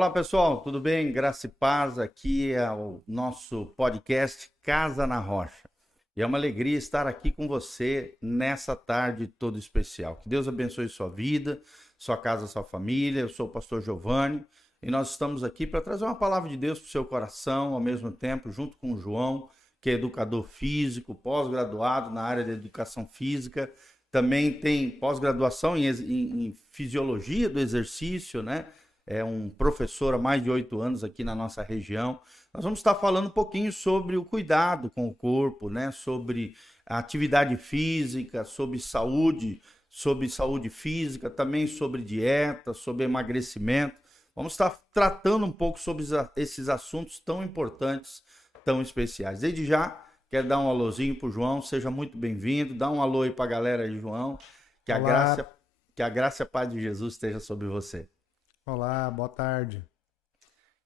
Olá pessoal, tudo bem? Graça e paz, aqui é o nosso podcast Casa na Rocha. E é uma alegria estar aqui com você nessa tarde toda especial. Que Deus abençoe sua vida, sua casa, sua família. Eu sou o pastor Giovanni e nós estamos aqui para trazer uma palavra de Deus para o seu coração, ao mesmo tempo, junto com o João, que é educador físico, pós-graduado na área de educação física. Também tem pós-graduação em fisiologia do exercício, né? É um professor há mais de 8 anos aqui na nossa região. Nós vamos estar falando um pouquinho sobre o cuidado com o corpo, né? Sobre a atividade física, sobre saúde física, também sobre dieta, sobre emagrecimento. Vamos estar tratando um pouco sobre esses assuntos tão importantes, tão especiais. Desde já, quero dar um alôzinho para o João, seja muito bem-vindo. Dá um alô aí para a galera aí, João. Que a graça e a paz de Jesus esteja sobre você. Olá, boa tarde.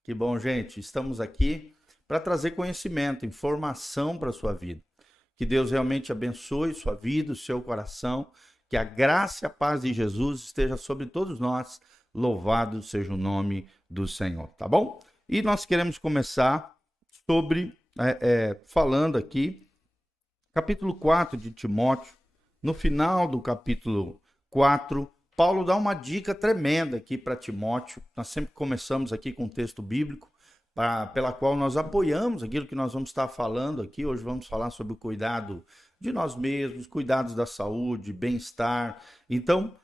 Que bom, gente. Estamos aqui para trazer conhecimento, informação para a sua vida. Que Deus realmente abençoe sua vida, o seu coração. Que a graça e a paz de Jesus esteja sobre todos nós. Louvado seja o nome do Senhor, tá bom? E nós queremos começar falando aqui, capítulo 4 de Timóteo. No final do capítulo 4, Paulo dá uma dica tremenda aqui para Timóteo. Nós sempre começamos aqui com um texto bíblico, pela qual nós apoiamos aquilo que nós vamos estar falando aqui. Hoje vamos falar sobre o cuidado de nós mesmos, cuidados da saúde, bem-estar. Então,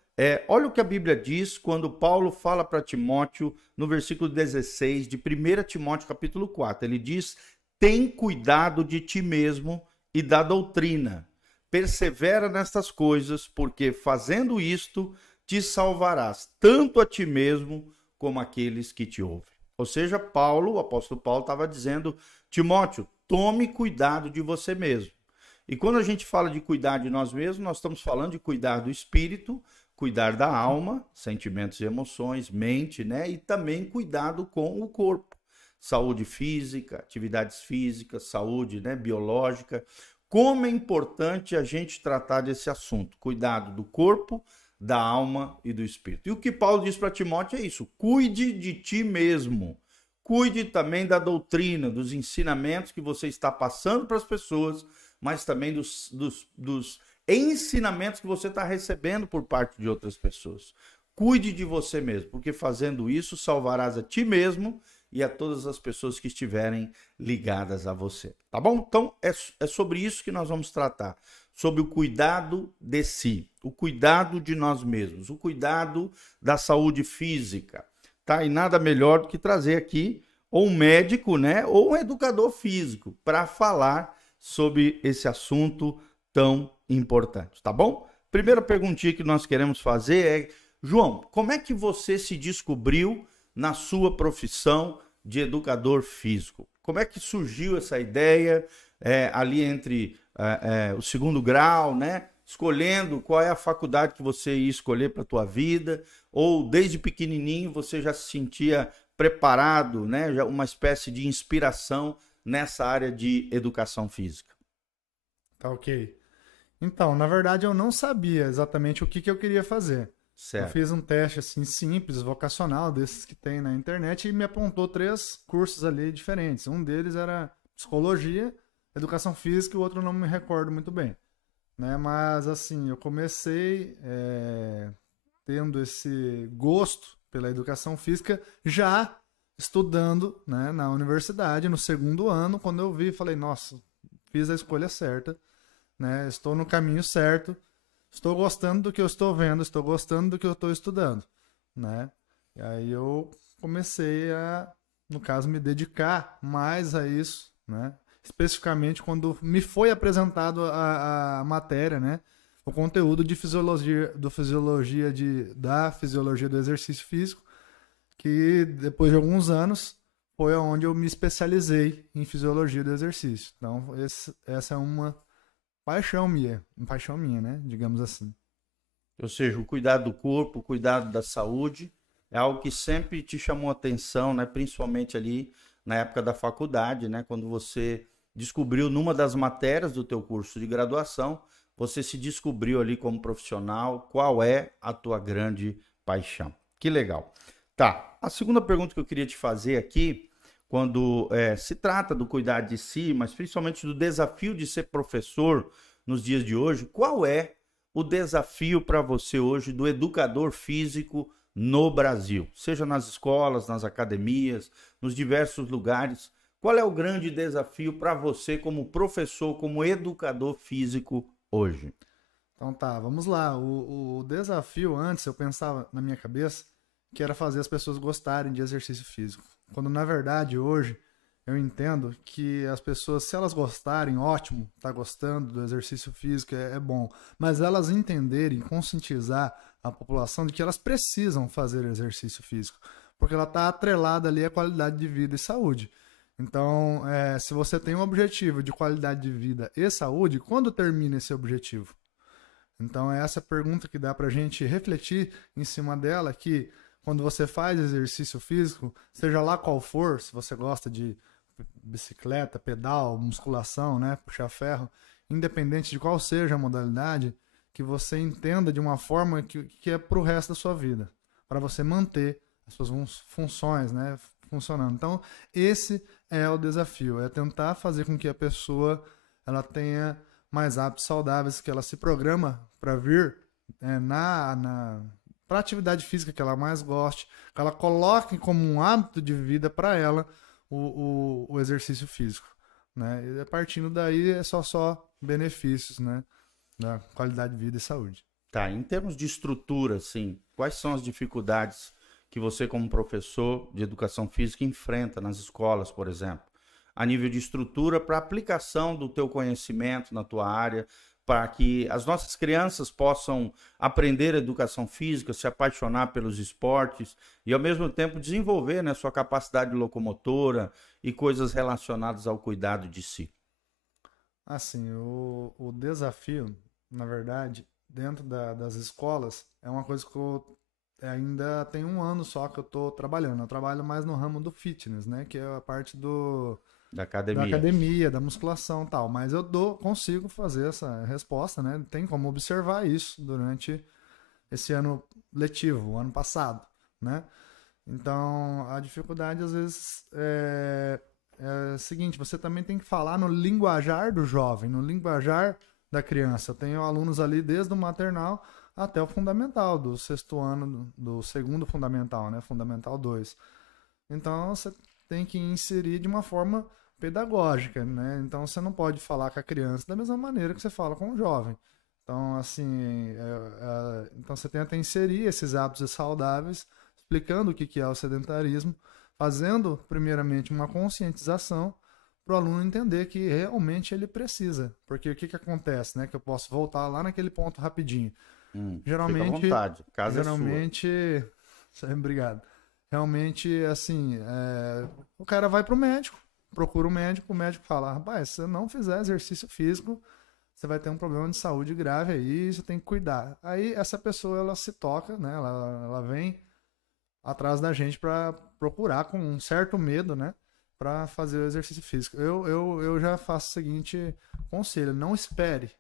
olha o que a Bíblia diz quando Paulo fala para Timóteo no versículo 16 de 1 Timóteo capítulo 4. Ele diz: tem cuidado de ti mesmo e da doutrina. Persevera nestas coisas, porque fazendo isto te salvarás, tanto a ti mesmo como aqueles que te ouvem. Ou seja, o apóstolo Paulo estava dizendo: Timóteo, tome cuidado de você mesmo. E quando a gente fala de cuidar de nós mesmos, nós estamos falando de cuidar do espírito, cuidar da alma, sentimentos e emoções, mente, né? E também cuidado com o corpo. Saúde física, atividades físicas, saúde, né, biológica. Como é importante a gente tratar desse assunto, cuidado do corpo, da alma e do espírito. E o que Paulo diz para Timóteo é isso: cuide de ti mesmo, cuide também da doutrina, dos ensinamentos que você está passando para as pessoas, mas também dos ensinamentos que você está recebendo por parte de outras pessoas. Cuide de você mesmo, porque fazendo isso salvarás a ti mesmo e a todas as pessoas que estiverem ligadas a você. Tá bom? Então é sobre isso que nós vamos tratar. Sobre o cuidado de si, o cuidado de nós mesmos, o cuidado da saúde física, tá? E nada melhor do que trazer aqui ou um médico, né, ou um educador físico para falar sobre esse assunto tão importante, tá bom? Primeira perguntinha que nós queremos fazer é: João, como é que você se descobriu na sua profissão de educador físico? Como é que surgiu essa ideia ali entre o segundo grau, né? Escolhendo qual é a faculdade que você ia escolher para a tua vida, ou desde pequenininho você já se sentia preparado, né? Já uma espécie de inspiração nessa área de educação física? Tá ok. Então, na verdade, eu não sabia exatamente o que eu queria fazer. Certo. Eu fiz um teste assim simples, vocacional, desses que tem na internet, e me apontou 3 cursos ali diferentes. Um deles era psicologia, educação física, e o outro eu não me recordo muito bem, né? Mas assim, eu comecei tendo esse gosto pela educação física já estudando, né, na universidade, no segundo ano. Quando eu vi, falei: nossa, fiz a escolha certa, né? Estou no caminho certo, estou gostando do que eu estou vendo, estou gostando do que eu estou estudando, né? E aí eu comecei a, no caso, me dedicar mais a isso, né? Especificamente quando me foi apresentado a matéria, né? O conteúdo de da fisiologia do exercício físico, que depois de alguns anos foi onde eu me especializei em fisiologia do exercício. Então, essa é uma paixão minha, né? Digamos assim. Ou seja, o cuidado do corpo, o cuidado da saúde é algo que sempre te chamou a atenção, né? Principalmente ali na época da faculdade, né? Quando você descobriu numa das matérias do teu curso de graduação, você se descobriu ali como profissional, qual é a tua grande paixão. Que legal. Tá. A segunda pergunta que eu queria te fazer aqui, quando se trata do cuidar de si, mas principalmente do desafio de ser professor nos dias de hoje, qual é o desafio para você hoje do educador físico no Brasil? Seja nas escolas, nas academias, nos diversos lugares. Qual é o grande desafio para você como professor, como educador físico hoje? Então tá, vamos lá. O desafio antes, eu pensava na minha cabeça que era fazer as pessoas gostarem de exercício físico. Quando na verdade hoje eu entendo que as pessoas, se elas gostarem, ótimo, tá gostando do exercício físico, é bom. Mas elas entenderem, conscientizar a população de que elas precisam fazer exercício físico. Porque ela está atrelada ali à qualidade de vida e saúde. Então, se você tem um objetivo de qualidade de vida e saúde, quando termina esse objetivo? Então, é essa pergunta que dá para a gente refletir em cima dela, que quando você faz exercício físico, seja lá qual for, se você gosta de bicicleta, pedal, musculação, né, puxar ferro, independente de qual seja a modalidade, que você entenda de uma forma que é para o resto da sua vida, para você manter as suas funções, né, funcionando. Então, esse é o desafio, é tentar fazer com que a pessoa ela tenha mais hábitos saudáveis, que ela se programa para vir para a atividade física que ela mais goste, que ela coloque como um hábito de vida para ela o exercício físico, né? E partindo daí é só benefícios, né? Da qualidade de vida e saúde. Tá, em termos de estrutura, assim, quais são as dificuldades que você, como professor de educação física, enfrenta nas escolas, por exemplo? A nível de estrutura para aplicação do teu conhecimento na tua área, para que as nossas crianças possam aprender educação física, se apaixonar pelos esportes e, ao mesmo tempo, desenvolver, né, sua capacidade locomotora e coisas relacionadas ao cuidado de si. Assim, o desafio, na verdade, dentro das escolas, é uma coisa que eu ainda tem um ano só que eu estou trabalhando. Eu trabalho mais no ramo do fitness, né? Que é a parte Da da academia. academia, da musculação e tal. Mas eu consigo fazer essa resposta, né? Tem como observar isso durante esse ano letivo, o ano passado, né? Então, a dificuldade às vezes é o seguinte, você também tem que falar no linguajar do jovem, no linguajar da criança. Eu tenho alunos ali desde o maternal até o fundamental, do sexto ano, do segundo fundamental, né? Fundamental 2. Então, você tem que inserir de uma forma pedagógica, né? Então, você não pode falar com a criança da mesma maneira que você fala com o jovem. Então, assim, então você tenta inserir esses hábitos saudáveis, explicando o que é o sedentarismo, fazendo, primeiramente, uma conscientização para o aluno entender que realmente ele precisa. Porque o que acontece, né? Que eu posso voltar lá naquele ponto rapidinho. Fica à vontade, casa é Geralmente, obrigado. Realmente, assim, o cara vai pro médico, procura o médico fala, rapaz, se você não fizer exercício físico, você vai ter um problema de saúde grave aí, você tem que cuidar. Aí essa pessoa, ela se toca, né? Ela vem atrás da gente para procurar com um certo medo, né? Para fazer o exercício físico. Eu já faço o seguinte conselho, não espere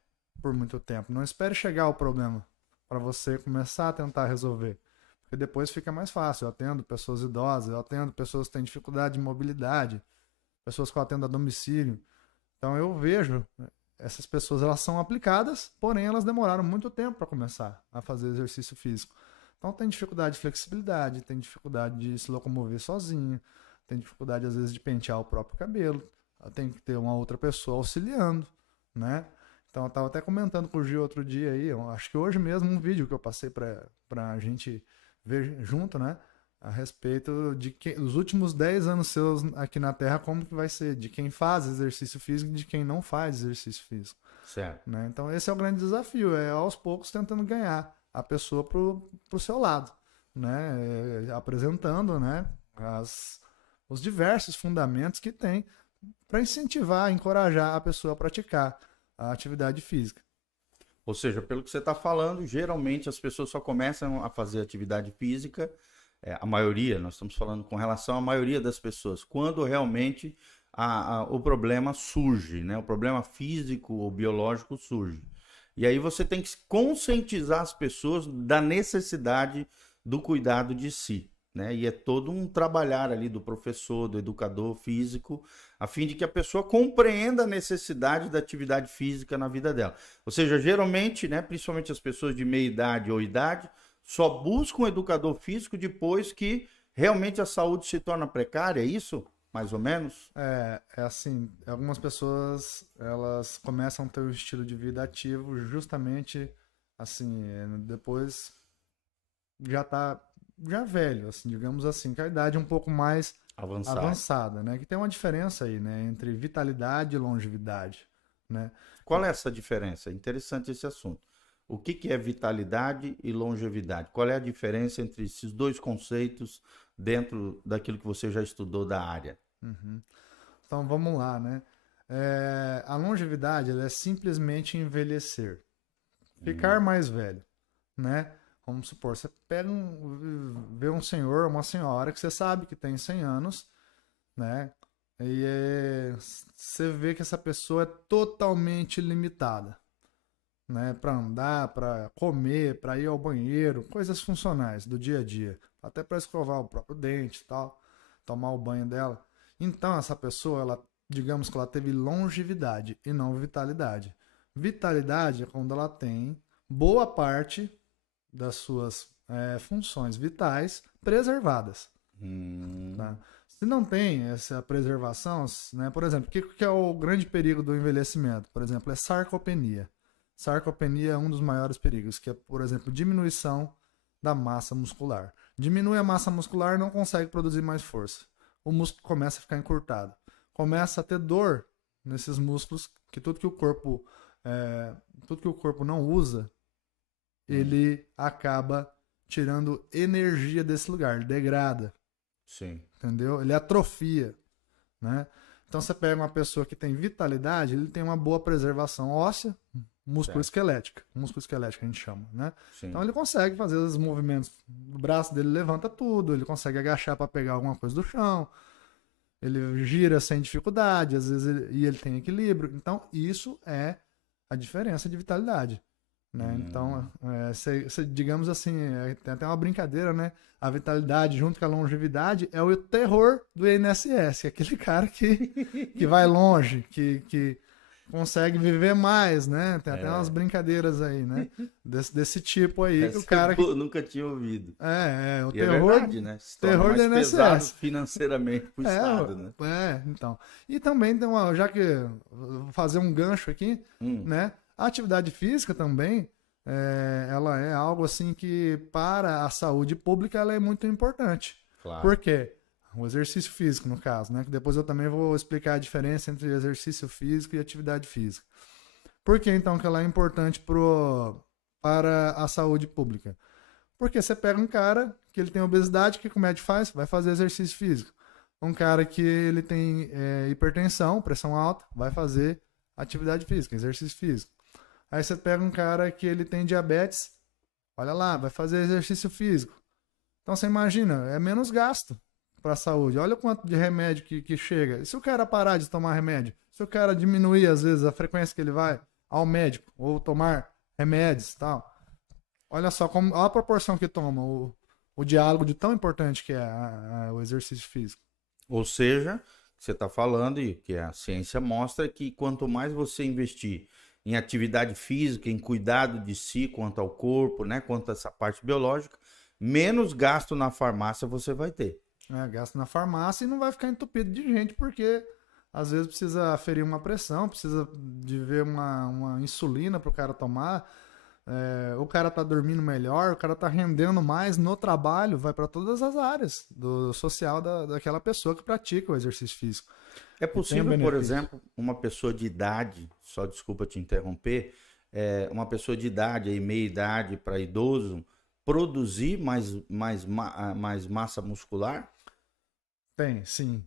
por muito tempo, não espere chegar o problema para você começar a tentar resolver. Porque depois fica mais fácil. Eu atendo pessoas idosas, eu atendo pessoas que têm dificuldade de mobilidade, pessoas que eu atendo a domicílio. Então eu vejo essas pessoas, elas são aplicadas, porém elas demoraram muito tempo para começar a fazer exercício físico. Então tem dificuldade de flexibilidade, tem dificuldade de se locomover sozinho, tem dificuldade às vezes de pentear o próprio cabelo, tem que ter uma outra pessoa auxiliando, né? Então eu estava até comentando com o Gil outro dia aí, acho que hoje mesmo um vídeo que eu passei para a gente ver junto, né? A respeito de os últimos 10 anos seus aqui na Terra, como que vai ser, de quem faz exercício físico e de quem não faz exercício físico. Certo. Né? Então esse é o grande desafio, é aos poucos tentando ganhar a pessoa pro seu lado, né? Apresentando, né? Os diversos fundamentos que tem para incentivar, encorajar a pessoa a praticar a atividade física. Ou seja, pelo que você está falando, geralmente as pessoas só começam a fazer atividade física, a maioria, nós estamos falando com relação à maioria das pessoas, quando realmente o problema surge, né? O problema físico ou biológico surge. E aí você tem que conscientizar as pessoas da necessidade do cuidado de si. né? E é todo um trabalhar ali do professor, do educador físico, a fim de que a pessoa compreenda a necessidade da atividade física na vida dela. Ou seja, geralmente, né, principalmente as pessoas de meia idade ou idade, só buscam um educador físico depois que realmente a saúde se torna precária, é isso? Mais ou menos? É assim, algumas pessoas, elas começam a ter um estilo de vida ativo justamente, assim, depois já velho, assim, digamos assim, com a idade um pouco mais avançada, né? Que tem uma diferença aí, né? Entre vitalidade e longevidade, né? Qual é essa diferença? Interessante esse assunto. O que que é vitalidade e longevidade? Qual é a diferença entre esses dois conceitos dentro daquilo que você já estudou da área? Uhum. Então vamos lá, né? A longevidade, ela é simplesmente envelhecer, ficar mais velho, né? Vamos supor, você vê um senhor, uma senhora que você sabe que tem 100 anos, né? E você vê que essa pessoa é totalmente limitada, né? Para andar, para comer, para ir ao banheiro, coisas funcionais do dia a dia, até para escovar o próprio dente, e tal, tomar o banho dela. Então essa pessoa, ela, digamos que ela teve longevidade e não vitalidade. Vitalidade é quando ela tem boa parte das suas funções vitais preservadas. Tá? Se não tem essa preservação, né, por exemplo, o que é o grande perigo do envelhecimento? Por exemplo, é sarcopenia. Sarcopenia é um dos maiores perigos, que é, por exemplo, diminuição da massa muscular. Diminui a massa muscular, não consegue produzir mais força. O músculo começa a ficar encurtado. Começa a ter dor nesses músculos, que tudo que o corpo não usa, ele acaba tirando energia desse lugar, ele degrada. Sim. Entendeu? Ele atrofia, né? Então você pega uma pessoa que tem vitalidade, ele tem uma boa preservação óssea, músculo esquelética a gente chama, né? Sim. Então ele consegue fazer os movimentos, o braço dele levanta tudo, ele consegue agachar para pegar alguma coisa do chão, ele gira sem dificuldade, às vezes ele tem equilíbrio. Então isso é a diferença de vitalidade. Né? Então, digamos assim, tem até uma brincadeira, né? A vitalidade junto com a longevidade é o terror do INSS, aquele cara que vai longe, que consegue viver mais, né? Tem até umas brincadeiras aí, né? Desse tipo aí. Que o cara eu nunca tinha ouvido. O e terror, é verdade, né? Se torna terror do mais pesado INSS. financeiramente pro Estado, né? Então. E também tem já que vou fazer um gancho aqui, né? A atividade física também, ela é algo assim que para a saúde pública ela é muito importante. Claro. Por quê? O exercício físico, no caso, né? Que depois eu também vou explicar a diferença entre exercício físico e atividade física. Por que então que ela é importante para a saúde pública? Porque você pega um cara que ele tem obesidade, o que o médico faz? Vai fazer exercício físico. Um cara que ele tem hipertensão, pressão alta, vai fazer atividade física, exercício físico. Aí você pega um cara que ele tem diabetes, olha lá, vai fazer exercício físico. Então você imagina, é menos gasto para a saúde. Olha o quanto de remédio que chega. E se o cara parar de tomar remédio? Se o cara diminuir, às vezes, a frequência que ele vai ao médico ou tomar remédios e tal. Olha só, olha a proporção que toma o diálogo de tão importante que é o exercício físico. Ou seja, você está falando e que a ciência mostra que quanto mais você investir em atividade física, em cuidado de si quanto ao corpo, né, quanto a essa parte biológica, menos gasto na farmácia você vai ter. Gasto na farmácia e não vai ficar entupido de gente, porque às vezes precisa aferir uma pressão, precisa de ver uma insulina para o cara tomar, o cara tá dormindo melhor, o cara tá rendendo mais no trabalho, vai para todas as áreas do social daquela pessoa que pratica o exercício físico. É possível, por exemplo, uma pessoa de idade, só desculpa te interromper, uma pessoa de idade, aí, meia idade para idoso, produzir mais massa muscular? Tem, sim.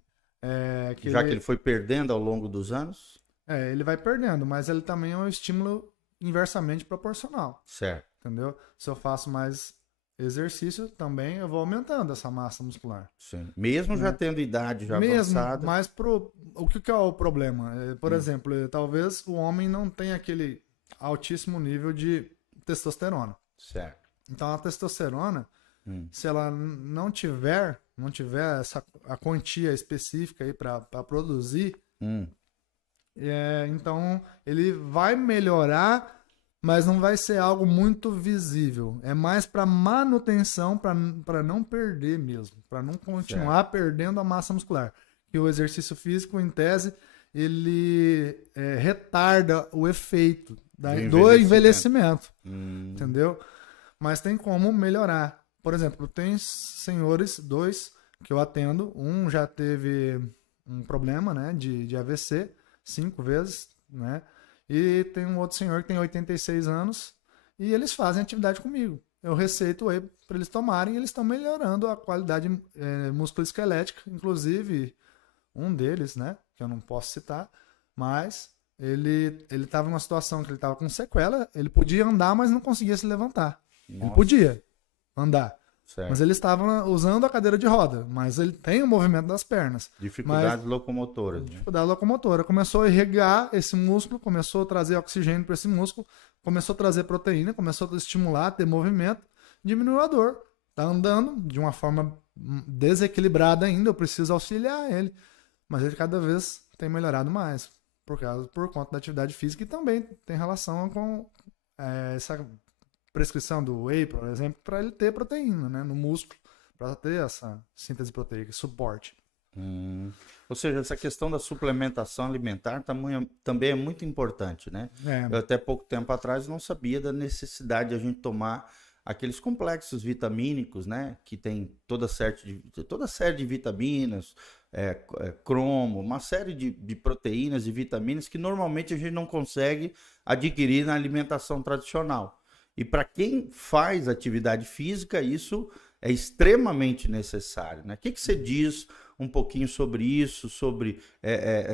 Que ele foi perdendo ao longo dos anos? Ele vai perdendo, mas ele também é um estímulo inversamente proporcional. Certo. Entendeu? Se eu faço mais exercício, também eu vou aumentando essa massa muscular. Sim. Mesmo já tendo idade já avançada. Mas o que é o problema? Por exemplo, talvez o homem não tenha aquele altíssimo nível de testosterona. Certo. Então a testosterona, se ela não tiver a quantia específica aí para produzir, então ele vai melhorar, mas não vai ser algo muito visível. É mais para manutenção, para não perder mesmo, para não continuar perdendo a massa muscular. Que o exercício físico, em tese, ele retarda o efeito do envelhecimento. Entendeu? Mas tem como melhorar. Por exemplo, tem senhores, 2 que eu atendo. Um já teve um problema, né, de AVC 5 vezes, né? E tem um outro senhor que tem 86 anos e eles fazem atividade comigo. Eu receito whey para eles tomarem e eles estão melhorando a qualidade musculoesquelética. Inclusive, um deles, né, que eu não posso citar, mas ele estava numa situação que ele estava com sequela, ele podia andar, mas não conseguia se levantar. Nossa. Ele podia andar. Certo. Mas ele estava usando a cadeira de roda, mas ele tem o movimento das pernas. Dificuldades locomotoras. Né? Dificuldade locomotora. Começou a irrigar esse músculo, começou a trazer oxigênio para esse músculo, começou a trazer proteína, começou a estimular, ter movimento, diminuiu a dor. Tá andando de uma forma desequilibrada ainda, eu preciso auxiliar ele. Mas ele cada vez tem melhorado mais, por conta da atividade física e também tem relação com essa prescrição do whey, por exemplo, para ele ter proteína, né, no músculo, para ter essa síntese proteica, suporte. Ou seja, essa questão da suplementação alimentar também é muito importante, né? Eu até pouco tempo atrás não sabia da necessidade de a gente tomar aqueles complexos vitamínicos, né? Que tem toda série de vitaminas, cromo, uma série de proteínas e vitaminas que normalmente a gente não consegue adquirir na alimentação tradicional. E para quem faz atividade física, isso é extremamente necessário, né? O que você diz um pouquinho sobre isso, sobre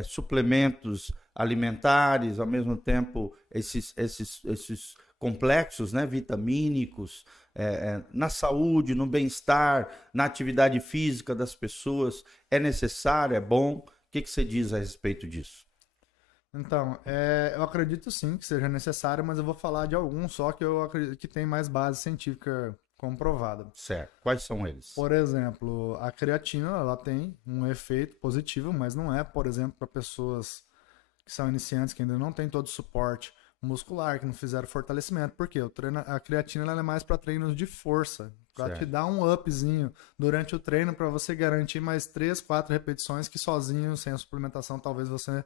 suplementos alimentares, ao mesmo tempo esses complexos, né, vitamínicos, na saúde, no bem-estar, na atividade física das pessoas, é necessário, é bom? O que você diz a respeito disso? Então, eu acredito sim que seja necessário, mas eu vou falar de alguns só que eu acredito que tem mais base científica comprovada. Certo. Quais são eles? Por exemplo, a creatina, ela tem um efeito positivo, mas não é, por exemplo, para pessoas que são iniciantes, que ainda não têm todo o suporte muscular, que não fizeram fortalecimento. Por quê? A creatina ela é mais para treinos de força, para te dar um upzinho durante o treino, para você garantir mais 3, 4 repetições que sozinho, sem a suplementação, talvez você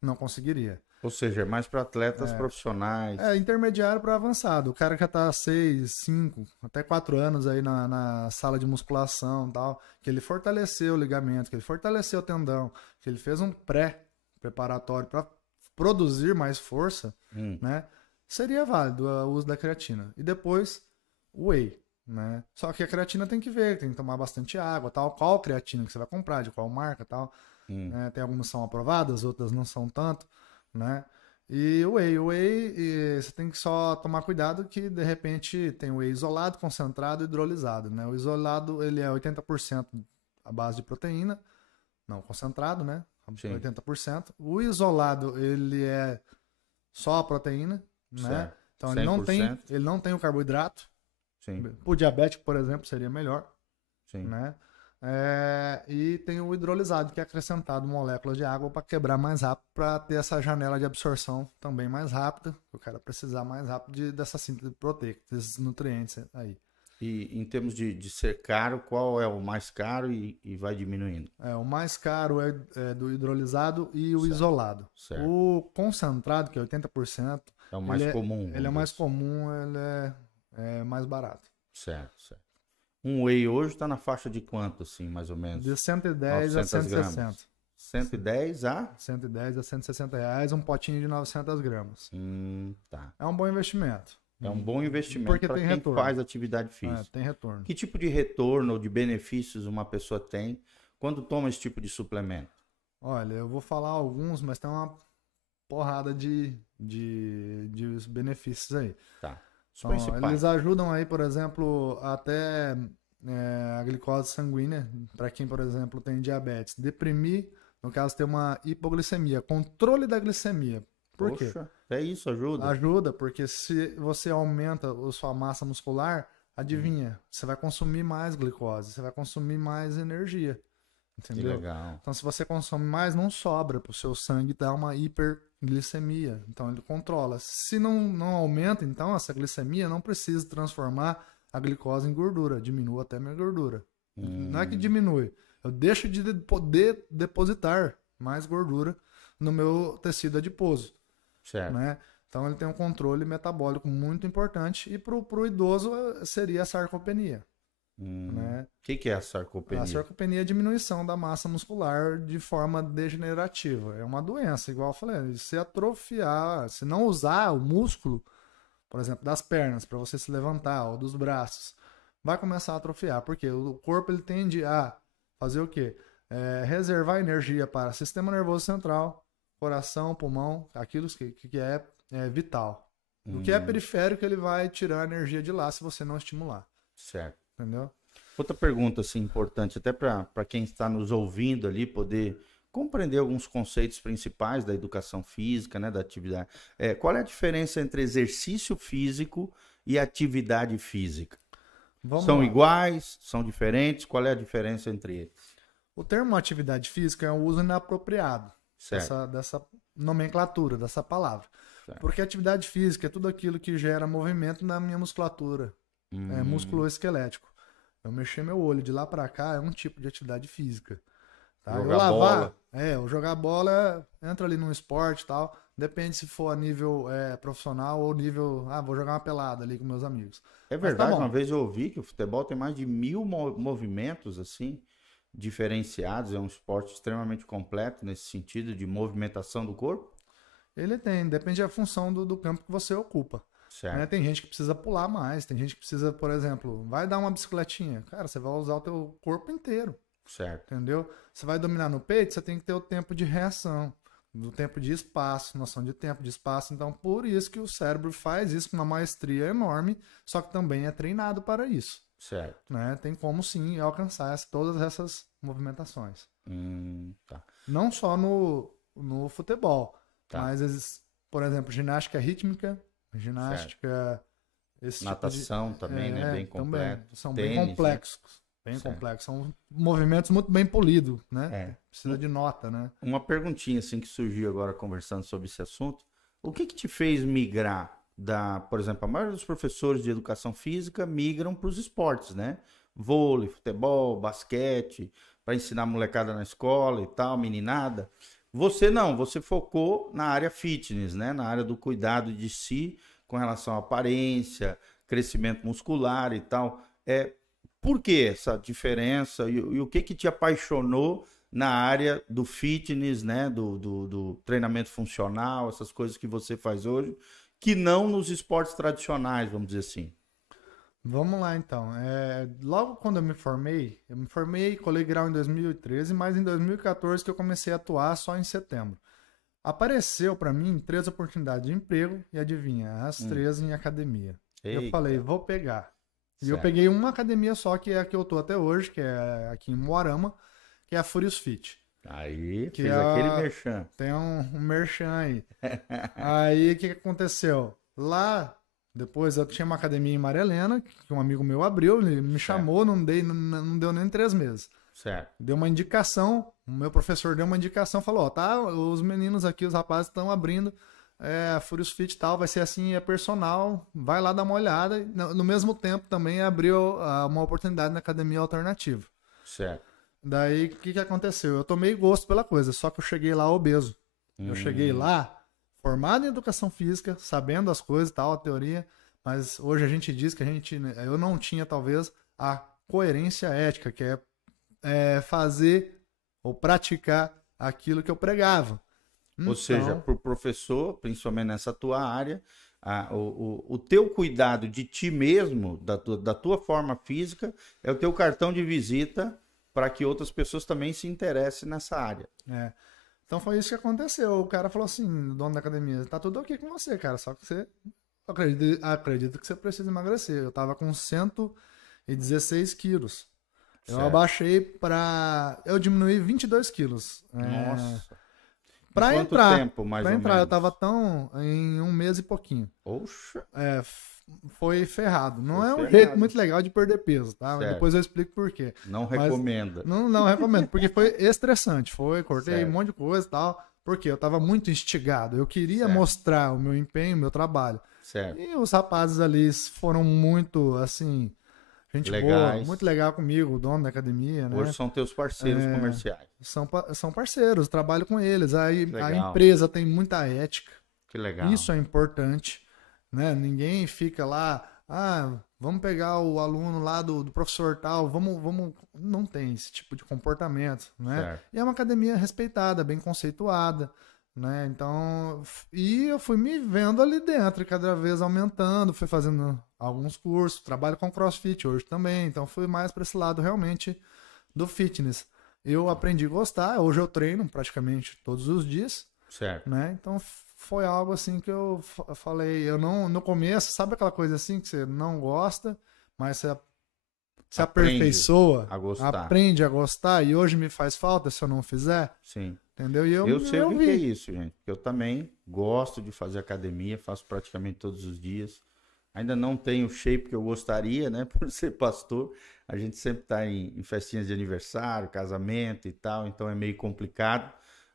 não conseguiria. Ou seja, é mais para atletas profissionais. Intermediário para avançado. O cara que já tá 6, 5, até 4 anos aí na sala de musculação e tal, que ele fortaleceu o ligamento, que ele fortaleceu o tendão, que ele fez um pré-preparatório para produzir mais força, né? Seria válido o uso da creatina. E depois, o whey, né? Só que a creatina tem que ver, tem que tomar bastante água, tal. Qual creatina que você vai comprar, de qual marca, tal. Tem algumas são aprovadas, outras não são tanto, né? E o whey você tem que só tomar cuidado que de repente tem o whey isolado, concentrado e hidrolisado, né? O isolado ele é 80% à base de proteína, não concentrado, né? Sim. 80%. O isolado ele é só a proteína, né? Então 100%. ele não tem o carboidrato. Sim. Para o diabético, por exemplo, seria melhor. Sim. Né? E tem o hidrolisado, que é acrescentado moléculas de água para quebrar mais rápido, para ter essa janela de absorção também mais rápida, o cara precisar mais rápido dessa síntese proteica, desses nutrientes aí. E em termos de ser caro, qual é o mais caro e vai diminuindo? O mais caro é do hidrolisado e o isolado. Certo. O concentrado, que é 80%, é o mais comum. Ele é mais comum, ele é mais barato. Certo. Um whey hoje está na faixa de quanto, assim, mais ou menos? De 110 a 160. Gramas. 110 a? 110 a 160 reais, um potinho de 900 gramas. Tá. É um bom investimento. É um bom investimento para quem retorno. Faz atividade física. Tem retorno. Que tipo de retorno ou de benefícios uma pessoa tem quando toma esse tipo de suplemento? Olha, eu vou falar alguns, mas tem uma porrada de benefícios aí. Tá. Então, eles ajudam aí, por exemplo, até a glicose sanguínea, para quem, por exemplo, tem diabetes. Deprimir, no caso, ter uma hipoglicemia, controle da glicemia. Por quê? Isso ajuda? Ajuda, porque se você aumenta a sua massa muscular, adivinha, você vai consumir mais glicose, você vai consumir mais energia. Que Entendeu? legal. Então, se você consome mais, não sobra para o seu sangue dar uma hiperglicemia. Então, ele controla. Se não aumenta, então, essa glicemia, não precisa transformar a glicose em gordura. Diminua até a minha gordura. Não é que diminui. Eu deixo de poder depositar mais gordura no meu tecido adiposo. Certo. Né? Então, ele tem um controle metabólico muito importante. E para o idoso, seria a sarcopenia. Né? O que é a sarcopenia? A sarcopenia é a diminuição da massa muscular de forma degenerativa. É uma doença, igual eu falei. Se atrofiar, se não usar o músculo, por exemplo, das pernas, para você se levantar, ou dos braços, vai começar a atrofiar. Porque o corpo ele tende a fazer o quê? Reservar energia para sistema nervoso central, coração, pulmão, aquilo que é vital. O que é periférico, ele vai tirar a energia de lá se você não estimular. Certo. Entendeu? Outra pergunta assim, importante, até para quem está nos ouvindo ali poder compreender alguns conceitos principais da educação física, né, da atividade. Qual é a diferença entre exercício físico e atividade física? São lá. iguais? São diferentes? Qual é a diferença entre eles? O termo atividade física é um uso inapropriado dessa nomenclatura, dessa palavra. Certo. Porque atividade física é tudo aquilo que gera movimento na minha musculatura. É musculoesquelético. Eu mexer meu olho de lá pra cá é um tipo de atividade física. Tá? Jogar bola. Eu jogar bola, entra ali num esporte e tal. Depende se for a nível profissional ou nível... vou jogar uma pelada ali com meus amigos. É verdade, uma vez eu ouvi que o futebol tem mais de 1000 movimentos, assim, diferenciados. É um esporte extremamente completo nesse sentido de movimentação do corpo. Ele tem, depende da função do campo que você ocupa. Né? Tem gente que precisa pular mais, tem gente que precisa, por exemplo, vai dar uma bicicletinha. Cara, você vai usar o teu corpo inteiro. Certo. Entendeu? Você vai dominar no peito, você tem que ter o tempo de reação, o tempo de espaço, noção de tempo de espaço. Então, por isso que o cérebro faz isso com uma maestria enorme, só que também é treinado para isso. Certo. Né? Tem como sim alcançar todas essas movimentações. Tá. Não só no futebol, Tá. mas, por exemplo, ginástica rítmica, ginástica... Natação também, né? Bem completo. São Tênis, bem complexos. Né? Bem complexos. São movimentos muito bem polidos, né? É. Precisa de nota, né? Uma perguntinha assim que surgiu agora conversando sobre esse assunto. O que te fez migrar por exemplo, a maioria dos professores de educação física migram para os esportes, né? Vôlei, futebol, basquete, para ensinar a molecada na escola e tal, meninada. Você não, você focou na área fitness, né? Na área do cuidado de si com relação à aparência, crescimento muscular e tal. Por que essa diferença e o que te apaixonou na área do fitness, né? Do treinamento funcional, essas coisas que você faz hoje, que não nos esportes tradicionais, vamos dizer assim? Vamos lá, então. Logo quando eu me formei, colei grau em 2013, mas em 2014 que eu comecei a atuar só em setembro. Apareceu para mim 3 oportunidades de emprego e adivinha, as 3 em academia. Eita. Eu falei, vou pegar. E eu Certo. peguei uma academia só, que é a que eu tô até hoje, que é aqui em Moarama, que é a Furious Fit. Aí, Que fez aquele merchan. Tem um merchan aí. Aí, o que aconteceu? Lá, depois eu tinha uma academia em Maria Helena, que um amigo meu abriu, ele me chamou, não deu nem 3 meses. Certo. Deu uma indicação, o meu professor deu uma indicação, falou, tá, os meninos aqui, os rapazes estão abrindo a Furious Fit e tal, vai ser assim, é personal, vai lá dar uma olhada. No mesmo tempo também abriu uma oportunidade na academia alternativa. Certo. Daí, o que aconteceu? Eu tomei gosto pela coisa, só que eu cheguei lá obeso. Eu cheguei lá, formado em educação física, sabendo as coisas e tal, a teoria, mas hoje a gente diz que eu não tinha, talvez, a coerência ética, que é fazer ou praticar aquilo que eu pregava. Ou seja, para o professor, principalmente nessa tua área, o teu cuidado de ti mesmo, da tua forma física, é o teu cartão de visita para que outras pessoas também se interessem nessa área. Então foi isso que aconteceu. O cara falou assim, o dono da academia, tá tudo ok com você, cara, só que você acredito que você precisa emagrecer. Eu tava com 116 quilos. Eu abaixei eu diminuí 22 quilos. Nossa. Pra quanto entrar, tempo, mais ou menos? eu tava em 1 mês e pouquinho. Oxa. foi ferrado. Não Foi é um ferrado. jeito muito legal de perder peso, tá? Certo. Depois eu explico por quê. Não Mas recomenda. não recomendo, porque foi estressante. Cortei Certo. um monte de coisa e tal, porque eu tava muito instigado. Eu queria Certo. mostrar o meu empenho, o meu trabalho. Certo. E os rapazes ali foram muito, assim, gente boa, Legais. muito legal comigo, o dono da academia, né? Hoje são teus parceiros É. comerciais. São parceiros, trabalho com eles. A Legal. empresa tem muita ética. Que legal. Isso é importante, né? Ninguém fica lá, vamos pegar o aluno lá do professor tal, vamos... Não tem esse tipo de comportamento, né? Certo. E é uma academia respeitada, bem conceituada, né? Então, e eu fui me vendo ali dentro, cada vez aumentando, fui fazendo alguns cursos, trabalho com CrossFit hoje também, então fui mais para esse lado realmente do fitness. Eu aprendi a gostar, hoje eu treino praticamente todos os dias, Certo. né? Então foi algo assim que eu falei, eu não, no começo, sabe aquela coisa assim que você não gosta, mas você Aprende aperfeiçoa, a gostar. aprende a gostar, e hoje me faz falta se eu não fizer, Sim. entendeu? E Eu sei o que vi. é isso, gente. Eu também gosto de fazer academia, faço praticamente todos os dias. Ainda não tenho o shape que eu gostaria, né? Por ser pastor. A gente sempre está em festinhas de aniversário, casamento e tal, então é meio complicado.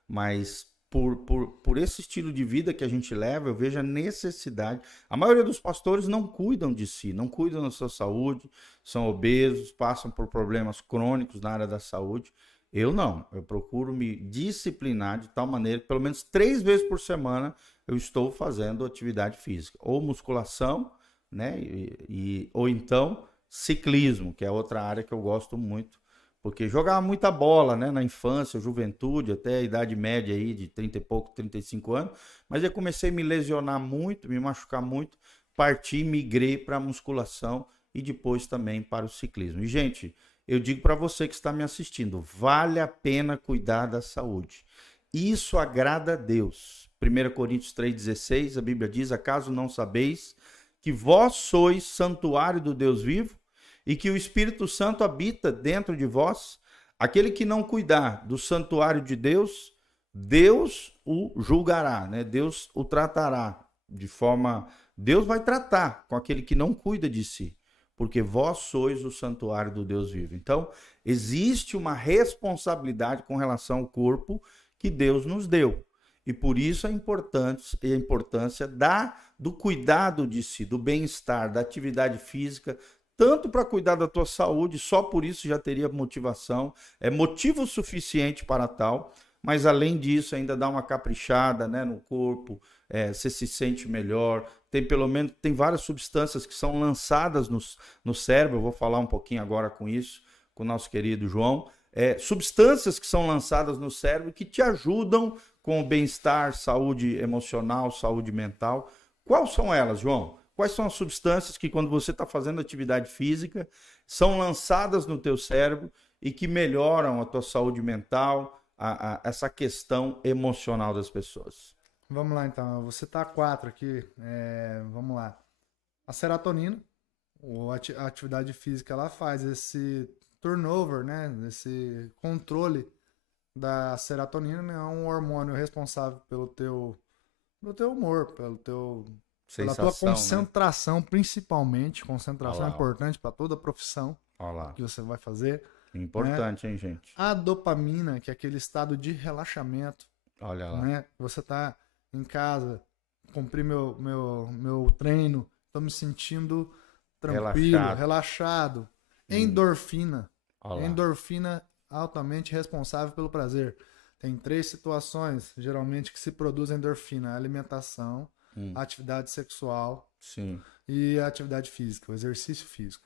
Mas por esse estilo de vida que a gente leva, eu vejo a necessidade. A maioria dos pastores não cuidam de si, não cuidam da sua saúde, são obesos, passam por problemas crônicos na área da saúde. Eu não, eu procuro me disciplinar de tal maneira que pelo menos 3 vezes por semana eu estou fazendo atividade física, ou musculação, né, ou então ciclismo, que é outra área que eu gosto muito, porque jogava muita bola, né, na infância, juventude, até a idade média aí de 30 e pouco, 35 anos, mas eu comecei a me lesionar muito, me machucar muito, parti, migrei para a musculação e depois também para o ciclismo. E, gente, eu digo para você que está me assistindo, vale a pena cuidar da saúde. Isso agrada a Deus. 1 Coríntios 3,16, a Bíblia diz, acaso não sabeis que vós sois santuário do Deus vivo e que o Espírito Santo habita dentro de vós? Aquele que não cuidar do santuário de Deus, Deus o julgará, né? Deus o tratará de forma... Deus vai tratar com aquele que não cuida de si, porque vós sois o santuário do Deus vivo. Então, existe uma responsabilidade com relação ao corpo que Deus nos deu. E por isso a importância do cuidado de si, do bem-estar, da atividade física, tanto para cuidar da tua saúde, só por isso já teria motivação, é motivo suficiente para tal, mas além disso ainda dá uma caprichada, né, no corpo, você se sente melhor, tem várias substâncias que são lançadas no cérebro, eu vou falar um pouquinho agora com isso, com o nosso querido João, substâncias que são lançadas no cérebro que te ajudam com o bem-estar, saúde emocional, saúde mental. Quais são elas, João? Quais são as substâncias que quando você está fazendo atividade física são lançadas no teu cérebro e que melhoram a tua saúde mental, essa questão emocional das pessoas? Vamos lá, então. Você tá 4 aqui. Vamos lá. A serotonina, a atividade física, ela faz esse turnover, né? Esse controle da serotonina, né? É um hormônio responsável pelo teu humor, pela tua concentração, né? Principalmente. Concentração é importante para toda profissão que você vai fazer. Importante, né? Hein, gente? A dopamina, que é aquele estado de relaxamento. Olha lá. Né? Você tá em casa, cumpri meu treino, tô me sentindo tranquilo, relaxado. Endorfina. Endorfina altamente responsável pelo prazer. Tem 3 situações, geralmente, que se produz endorfina: a alimentação, a atividade sexual e a atividade física, o exercício físico.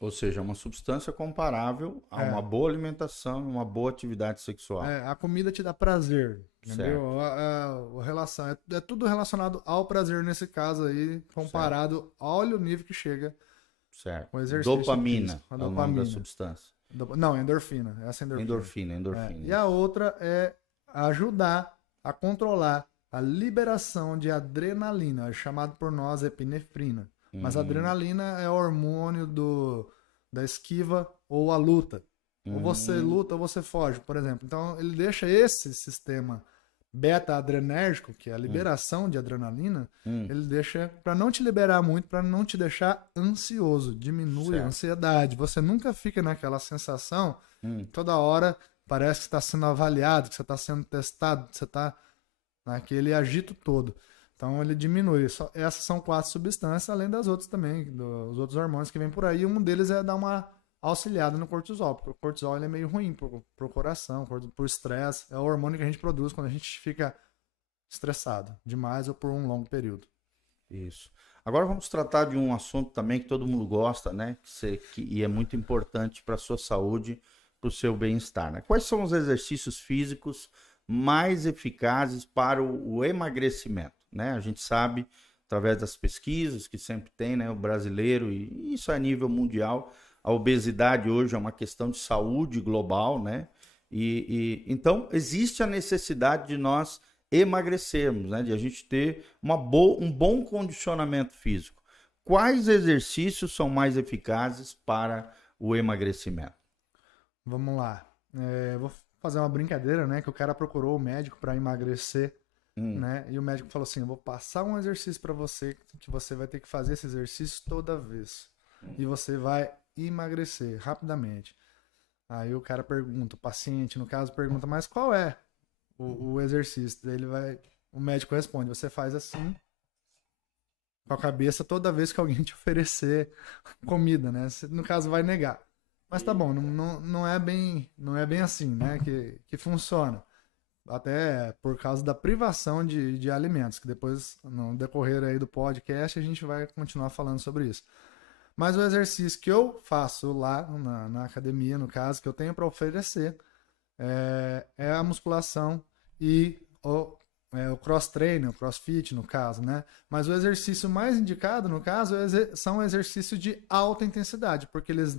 Ou seja, uma substância comparável a uma boa alimentação e uma boa atividade sexual. A comida te dá prazer, entendeu? A relação, é tudo relacionado ao prazer nesse caso aí, comparado, olha o nível que chega. Certo. O exercício Dopamina físico, é o nome da substância. Não, endorfina. Essa é Endorfina. E a outra é ajudar a controlar a liberação de adrenalina, chamado por nós epinefrina. Mas a adrenalina é o hormônio da esquiva ou a luta. Ou você luta ou você foge, por exemplo. Então ele deixa esse sistema beta-adrenérgico, que é a liberação de adrenalina, Hum. ele deixa para não te liberar muito, para não te deixar ansioso, diminui a Certo. ansiedade. Você nunca fica naquela sensação, Hum. toda hora parece que está sendo avaliado, que você está sendo testado, que você está naquele agito todo. Então ele diminui. Essas são 4 substâncias, além das outras também, dos outros hormônios que vem por aí. Um deles é dar uma auxiliada no cortisol, porque o cortisol ele é meio ruim pro coração, por estresse. É o hormônio que a gente produz quando a gente fica estressado demais ou por um longo período. Isso. Agora vamos tratar de um assunto também que todo mundo gosta, né? E é muito importante para a sua saúde, para o seu bem-estar, né? Quais são os exercícios físicos mais eficazes para o emagrecimento, né? A gente sabe, através das pesquisas que sempre tem, né? O brasileiro, e isso é a nível mundial, a obesidade hoje é uma questão de saúde global, né? Então, existe a necessidade de nós emagrecermos, né? De a gente ter um bom condicionamento físico. Quais exercícios são mais eficazes para o emagrecimento? Vamos lá. Vou fazer uma brincadeira, né? Que o cara procurou o médico para emagrecer, né? E o médico falou assim: eu vou passar um exercício para você, que você vai ter que fazer esse exercício toda vez. E você vai emagrecer rapidamente. Aí o cara pergunta, o paciente, no caso, pergunta, mas qual é o exercício? Daí o médico responde: você faz assim, com a cabeça, toda vez que alguém te oferecer comida, né? Você, no caso, vai negar. Mas tá bom, não é bem assim, né? Que funciona. Até por causa da privação de alimentos, que depois, no decorrer aí do podcast, a gente vai continuar falando sobre isso. Mas o exercício que eu faço lá na academia, no caso, que eu tenho para oferecer, é a musculação e o cross-training, o crossfit, no caso, né? Mas o exercício mais indicado, no caso, são exercícios de alta intensidade, porque eles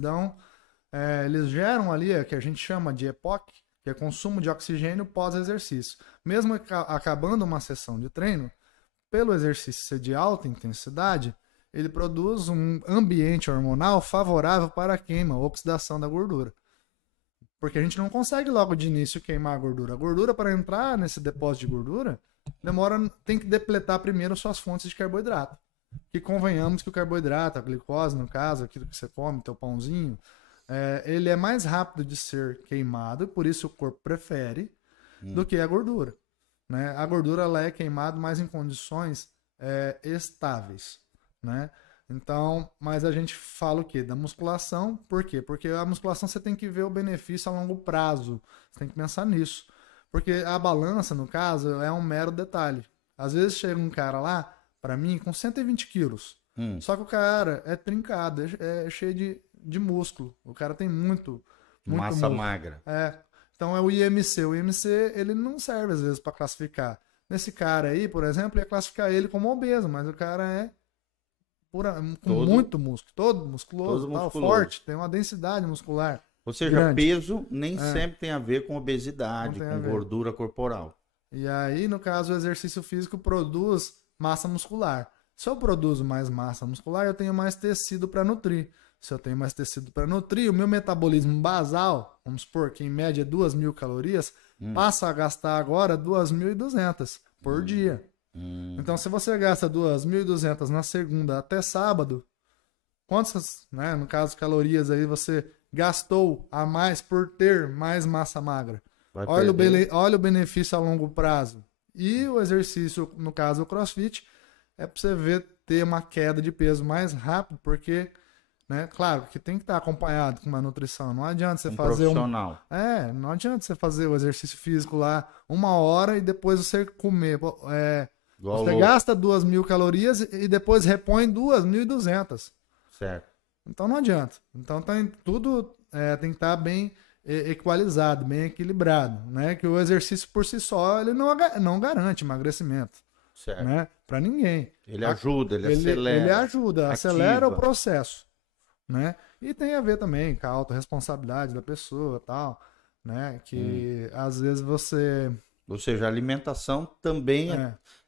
geram ali o que a gente chama de EPOC, que é consumo de oxigênio pós-exercício. Mesmo acabando uma sessão de treino, pelo exercício ser de alta intensidade, ele produz um ambiente hormonal favorável para a queima, a oxidação da gordura. Porque a gente não consegue logo de início queimar a gordura. A gordura, para entrar nesse depósito de gordura, tem que depletar primeiro suas fontes de carboidrato. Que convenhamos que o carboidrato, a glicose, no caso, aquilo que você come, teu pãozinho, ele é mais rápido de ser queimado, por isso o corpo prefere, do que a gordura. Né? A gordura ela é queimada mais em condições estáveis. Né? Então, mas a gente fala o quê? Da musculação, por quê? Porque a musculação você tem que ver o benefício a longo prazo, você tem que pensar nisso. Porque a balança, no caso, é um mero detalhe. Às vezes chega um cara lá, para mim, com 120 quilos, só que o cara é trincado, é cheio de músculo, o cara tem muito massa músculo. magra. Então é o IMC. O IMC, ele não serve às vezes para classificar. Nesse cara aí, por exemplo, ia classificar ele como obeso, mas o cara é com muito músculo, todo musculoso, forte, tem uma densidade muscular. Ou seja, grande. Peso nem sempre tem a ver com obesidade, com gordura corporal. E aí, no caso, o exercício físico produz massa muscular. Se eu produzo mais massa muscular, eu tenho mais tecido para nutrir. Se eu tenho mais tecido para nutrir, o meu metabolismo basal, vamos supor que em média 2.000 calorias, passa a gastar agora 2.200 por dia. Então, se você gasta 2.200 na segunda até sábado, quantas, né, no caso, calorias aí você gastou a mais por ter mais massa magra? Olha o benefício a longo prazo. E o exercício, no caso, o CrossFit, é para você ter uma queda de peso mais rápido, porque, né, claro, que tem que estar acompanhado com uma nutrição. Não adianta você fazer profissional. não adianta você fazer o exercício físico lá 1 hora e depois você comer. Você gasta 2.000 calorias e depois repõe 2.200. Certo. Então não adianta. Então tudo tem que estar bem equalizado, bem equilibrado, né? Que o exercício por si só ele não garante emagrecimento. Certo. Né? Para ninguém. Ele ajuda, ele acelera. Ele ajuda, acelera o processo. Né? E tem a ver também com a autorresponsabilidade da pessoa, tal, né? Que às vezes você... Ou seja, a alimentação também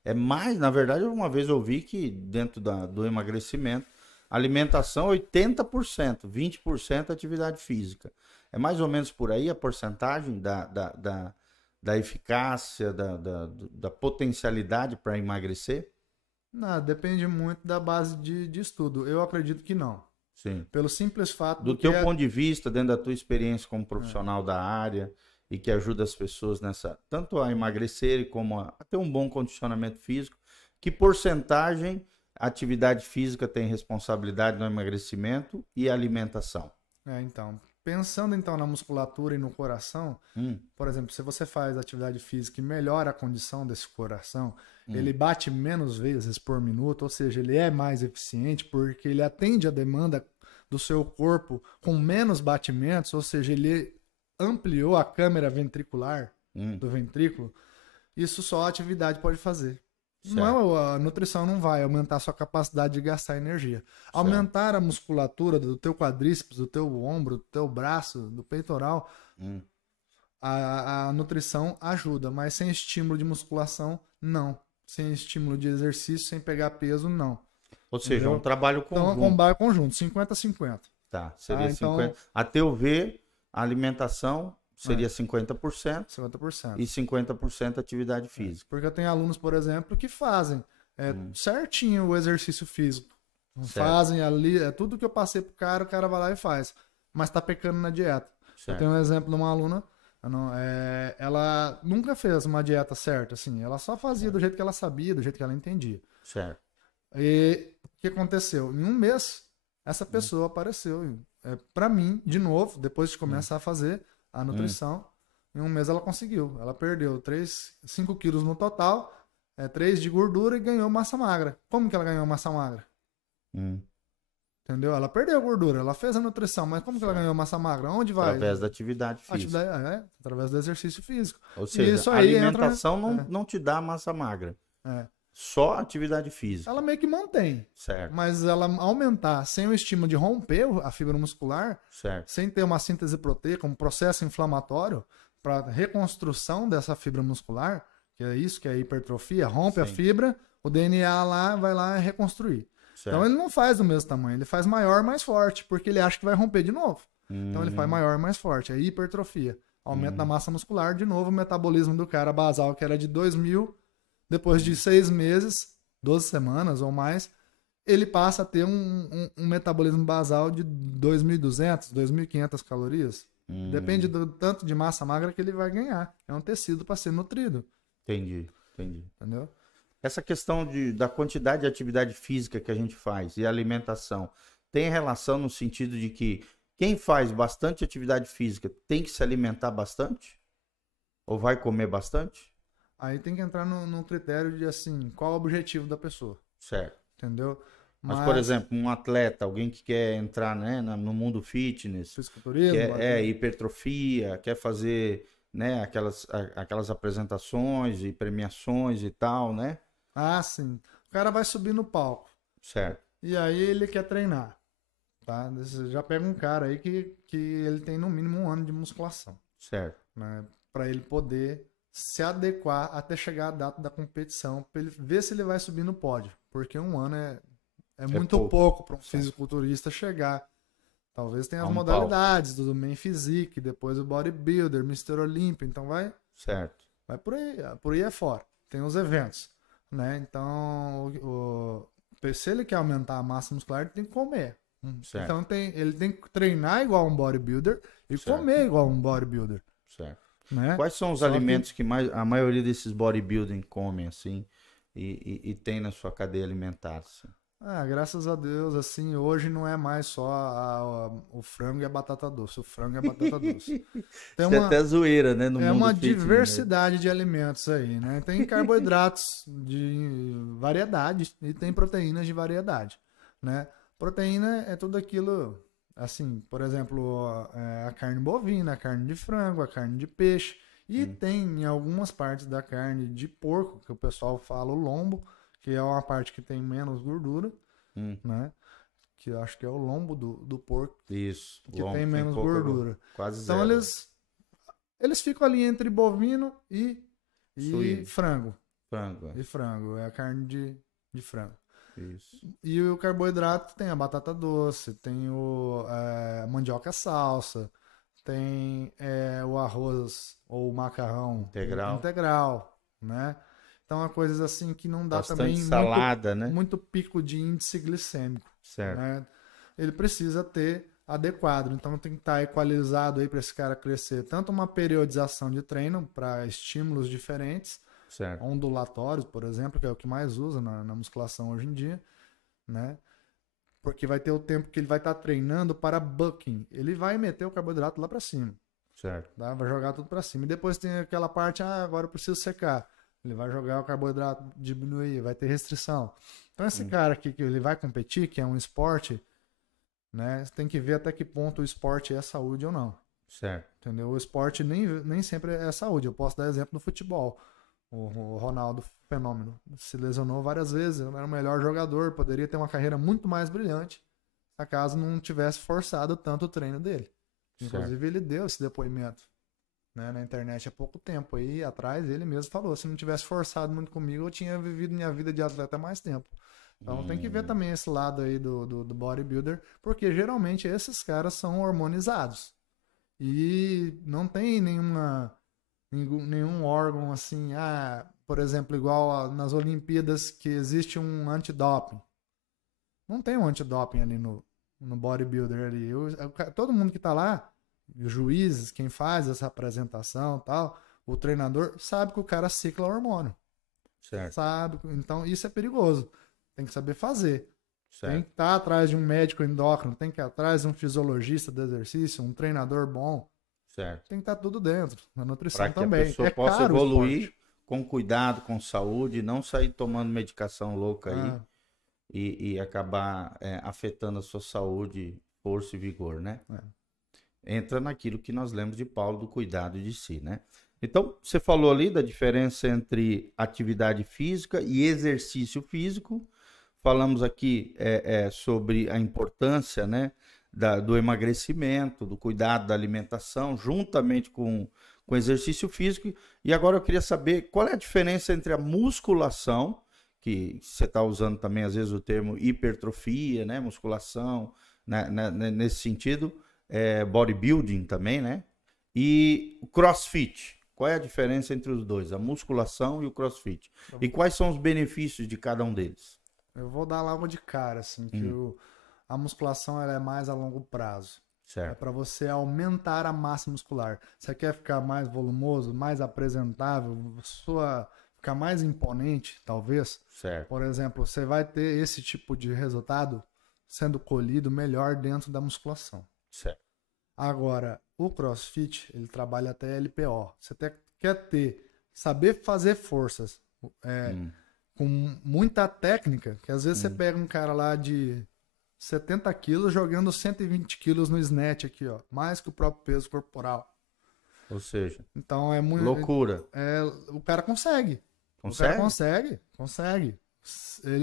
é mais... Na verdade, uma vez eu vi que dentro do emagrecimento, a alimentação é 80%, 20% atividade física. É mais ou menos por aí a porcentagem da eficácia, da potencialidade para emagrecer? Não, depende muito da base de estudo. Eu acredito que não. Sim. Pelo simples fato Do teu ponto de vista, dentro da tua experiência como profissional da área e que ajuda as pessoas nessa, tanto a emagrecerem como a ter um bom condicionamento físico, que porcentagem a atividade física tem responsabilidade no emagrecimento e alimentação? Então, pensando então na musculatura e no coração, por exemplo, se você faz atividade física e melhora a condição desse coração, ele bate menos vezes por minuto, ou seja, ele é mais eficiente porque ele atende a demanda do seu corpo com menos batimentos, ou seja, ele ampliou a câmara ventricular do ventrículo. Isso só a atividade pode fazer. Não, a nutrição não vai aumentar a sua capacidade de gastar energia. Certo. Aumentar a musculatura do teu quadríceps, do teu ombro, do teu braço, do peitoral, a nutrição ajuda, mas sem estímulo de musculação, não. Sem estímulo de exercício, sem pegar peso, não. Ou seja, é um trabalho conjunto. Então, é um trabalho conjunto, 50-50. Tá, seria 50. A teu ver, a alimentação seria 50%, 50%. E 50% atividade física. Porque eu tenho alunos, por exemplo, que fazem certinho o exercício físico. Certo. Fazem ali, tudo que eu passei pro cara, o cara vai lá e faz. Mas tá pecando na dieta. Certo. Eu tenho um exemplo de uma aluna, ela nunca fez uma dieta certa, assim. Ela só fazia do jeito que ela sabia, do jeito que ela entendia. Certo. E o que aconteceu? Em um mês, essa pessoa apareceu para mim, de novo, depois de começar a fazer a nutrição. Em um mês ela conseguiu. Ela perdeu 5 quilos no total, 3 de gordura e ganhou massa magra. Como que ela ganhou massa magra? Entendeu? Ela perdeu gordura, ela fez a nutrição, mas como que ela ganhou massa magra? Onde vai? Através da atividade física. Através do exercício físico. Ou seja, isso aí a alimentação não te dá massa magra. Só atividade física. Ela meio que mantém. Certo. Mas ela aumentar sem o estímulo de romper a fibra muscular, certo, sem ter uma síntese proteica, um processo inflamatório para reconstrução dessa fibra muscular, que é isso que é a hipertrofia, rompe a fibra, o DNA lá vai lá reconstruir. Certo. Então ele não faz do mesmo tamanho, ele faz maior, mais forte, porque ele acha que vai romper de novo. Então ele faz maior, mais forte, é hipertrofia. Aumento da massa muscular, de novo o metabolismo do cara basal, que era de 2.000, depois de 6 meses, 12 semanas ou mais, ele passa a ter um metabolismo basal de 2.200, 2.500 calorias. Depende do tanto de massa magra que ele vai ganhar. É um tecido para ser nutrido. Entendi. Entendeu? Essa questão da quantidade de atividade física que a gente faz e alimentação tem relação no sentido de que quem faz bastante atividade física tem que se alimentar bastante? Ou vai comer bastante? Aí tem que entrar no critério de, assim, qual o objetivo da pessoa. Certo. Entendeu? Mas, por exemplo, um atleta, alguém que quer entrar, né, no mundo fitness, fisiculturismo, hipertrofia, quer fazer, né, aquelas apresentações e premiações e tal, né? Ah, sim. O cara vai subir no palco. Certo. E aí ele quer treinar. Tá? Você já pega um cara aí que ele tem no mínimo 1 ano de musculação. Certo. Né? Para ele poder se adequar até chegar a data da competição, para ele ver se ele vai subir no pódio. Porque 1 ano é muito pouco para um fisiculturista chegar. Talvez tenha as modalidades do main physique, depois o bodybuilder, Mr. Olympia, então vai. Certo. Vai por aí é fora. Tem os eventos, né? Então, se ele quer aumentar a massa muscular, ele tem que comer. Certo. Então ele tem que treinar igual um bodybuilder e comer igual um bodybuilder. Certo. Né? Quais são os alimentos que a maioria desses bodybuilding comem, assim, e tem na sua cadeia alimentar? Assim? Graças a Deus, assim, hoje não é mais só o frango e a batata doce. O frango e a batata doce. Tem até zoeira, né? No mundo uma fitness, diversidade de alimentos aí, né? Tem carboidratos de variedade e tem proteínas de variedade, né? Proteína é tudo aquilo, assim, por exemplo, a carne bovina, a carne de frango, a carne de peixe. E tem em algumas partes da carne de porco, que o pessoal fala o lombo, que é uma parte que tem menos gordura, né? Que eu acho que é o lombo do porco. Isso. Que tem menos gordura. Quase então zero. eles ficam ali entre bovino e frango. Frango. E frango. É a carne de frango. Isso. E o carboidrato tem a batata doce, tem a mandioca salsa, tem o arroz ou o macarrão Integral, né? Então, é coisas assim que não dá bastante também salada, né? muito pico de índice glicêmico, Certo. né? Ele precisa ter adequado, então tem que estar equalizado aí para esse cara crescer. Tanto uma periodização de treino para estímulos diferentes, Certo. ondulatórios, por exemplo, que é o que mais usa na musculação hoje em dia, né? Porque vai ter o tempo que ele vai estar treinando para bucking. Ele vai meter o carboidrato lá para cima. Certo. Tá? Vai jogar tudo para cima. E depois tem aquela parte, agora eu preciso secar. Ele vai jogar o carboidrato, diminuir, vai ter restrição. Então esse cara aqui que ele vai competir, que é um esporte, né? Você tem que ver até que ponto o esporte é saúde ou não. Certo. Entendeu? O esporte nem sempre é saúde. Eu posso dar exemplo do futebol. O Ronaldo Fenômeno se lesionou várias vezes, era o melhor jogador, poderia ter uma carreira muito mais brilhante, caso não tivesse forçado tanto o treino dele. Inclusive ele deu esse depoimento, né, na internet há pouco tempo aí atrás, ele mesmo falou, se não tivesse forçado muito comigo, eu tinha vivido minha vida de atleta há mais tempo. Então tem que ver também esse lado aí do bodybuilder, porque geralmente esses caras são hormonizados e não tem nenhum órgão assim, por exemplo, igual nas Olimpíadas que existe um antidoping. Não tem um antidoping ali no bodybuilder ali. Todo mundo que tá lá, os juízes, quem faz essa apresentação tal, o treinador, sabe que o cara cicla hormônio. Certo. Sabe? Então isso é perigoso. Tem que saber fazer. Certo. Tem que estar atrás de um médico endócrino, tem que ir atrás de um fisiologista do exercício, um treinador bom. Certo. Tem que estar tudo dentro. A nutrição para que também. a pessoa possa evoluir com cuidado, com saúde, não sair tomando medicação louca aí e acabar afetando a sua saúde, força e vigor, né? Entra naquilo que nós lemos de Paulo do cuidado de si, né? Então, você falou ali da diferença entre atividade física e exercício físico. Falamos aqui sobre a importância, né, do emagrecimento, do cuidado da alimentação, juntamente com exercício físico. E agora eu queria saber qual é a diferença entre a musculação, que você está usando também às vezes o termo hipertrofia, né, musculação, né, nesse sentido, bodybuilding também, né, e o crossfit. Qual é a diferença entre os dois, a musculação e o crossfit? E quais são os benefícios de cada um deles? Eu vou dar logo de cara, assim, que a musculação ela é mais a longo prazo. Certo. É para você aumentar a massa muscular. Você quer ficar mais volumoso, mais apresentável, ficar mais imponente, talvez. Certo. Por exemplo, você vai ter esse tipo de resultado sendo colhido melhor dentro da musculação. Certo. Agora, o CrossFit, ele trabalha até LPO. Você quer saber fazer forças com muita técnica, que às vezes você pega um cara lá de 70 quilos jogando 120 quilos no snatch aqui, ó. Mais que o próprio peso corporal. Ou seja, então é muito loucura. O cara consegue. Consegue? O cara consegue.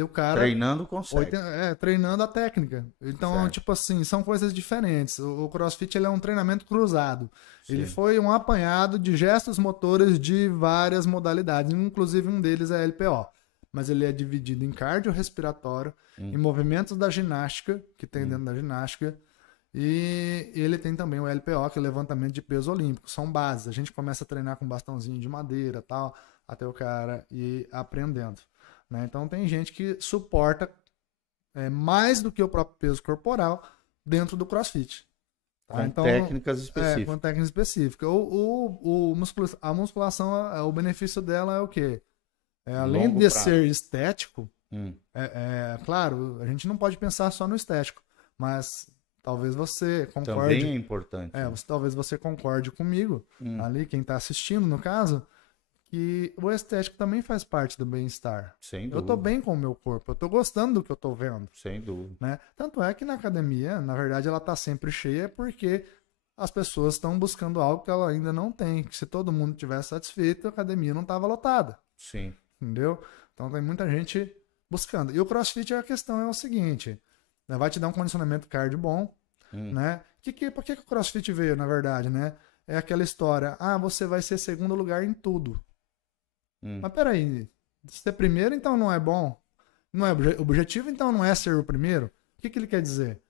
O cara treinando consegue. Treinando a técnica. Então, certo. tipo assim, são coisas diferentes. O CrossFit ele é um treinamento cruzado. Sim. Ele foi um apanhado de gestos motores de várias modalidades, inclusive um deles é LPO. Mas ele é dividido em cardiorrespiratório, em movimentos da ginástica, que tem dentro da ginástica, e ele tem também o LPO, que é o levantamento de peso olímpico. São bases. A gente começa a treinar com bastãozinho de madeira tal, até o cara ir aprendendo. Né? Então tem gente que suporta mais do que o próprio peso corporal dentro do CrossFit. Tá? Com então, técnicas específicas. Com técnicas específicas. A musculação, o benefício dela é o quê? Além de ser estético, claro, a gente não pode pensar só no estético, mas talvez você concorde. Também é importante. Talvez você concorde comigo, ali, quem está assistindo, no caso, que o estético também faz parte do bem-estar. Sem dúvida. Eu tô bem com o meu corpo, eu tô gostando do que eu tô vendo. Sem dúvida. Né? Tanto é que na academia, na verdade, ela tá sempre cheia porque as pessoas estão buscando algo que ela ainda não tem. Que se todo mundo tivesse satisfeito, a academia não tava lotada. Sim. Entendeu? Então tem muita gente buscando. E o CrossFit, a questão é o seguinte, né? Vai te dar um condicionamento cardio bom, né? Por que o CrossFit veio, na verdade, né? É aquela história, você vai ser segundo lugar em tudo. Mas peraí, ser primeiro então não é bom? Não é objetivo então não é ser o primeiro? O que ele quer dizer?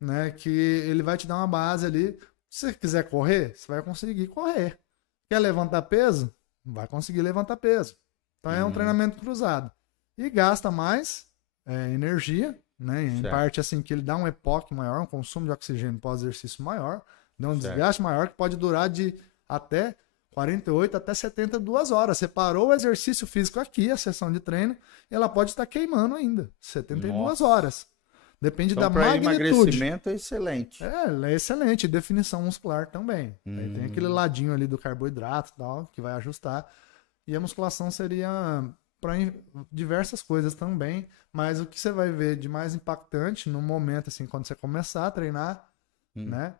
Né? Que ele vai te dar uma base ali, Se você quiser correr, você vai conseguir correr. Quer levantar peso? Vai conseguir levantar peso. Então é um treinamento cruzado. E gasta mais energia, né? Em parte assim que ele dá um EPOC maior, um consumo de oxigênio pós-exercício maior, dá um desgaste maior que pode durar de até 48 até 72 horas. Você parou o exercício físico aqui, a sessão de treino, e ela pode estar queimando ainda. 72 horas. Depende da magnitude. Emagrecimento é excelente. Ela é excelente. Definição muscular também. Aí tem aquele ladinho ali do carboidrato e tal, que vai ajustar. E a musculação seria para diversas coisas também. Mas o que você vai ver de mais impactante no momento, assim, quando você começar a treinar, né?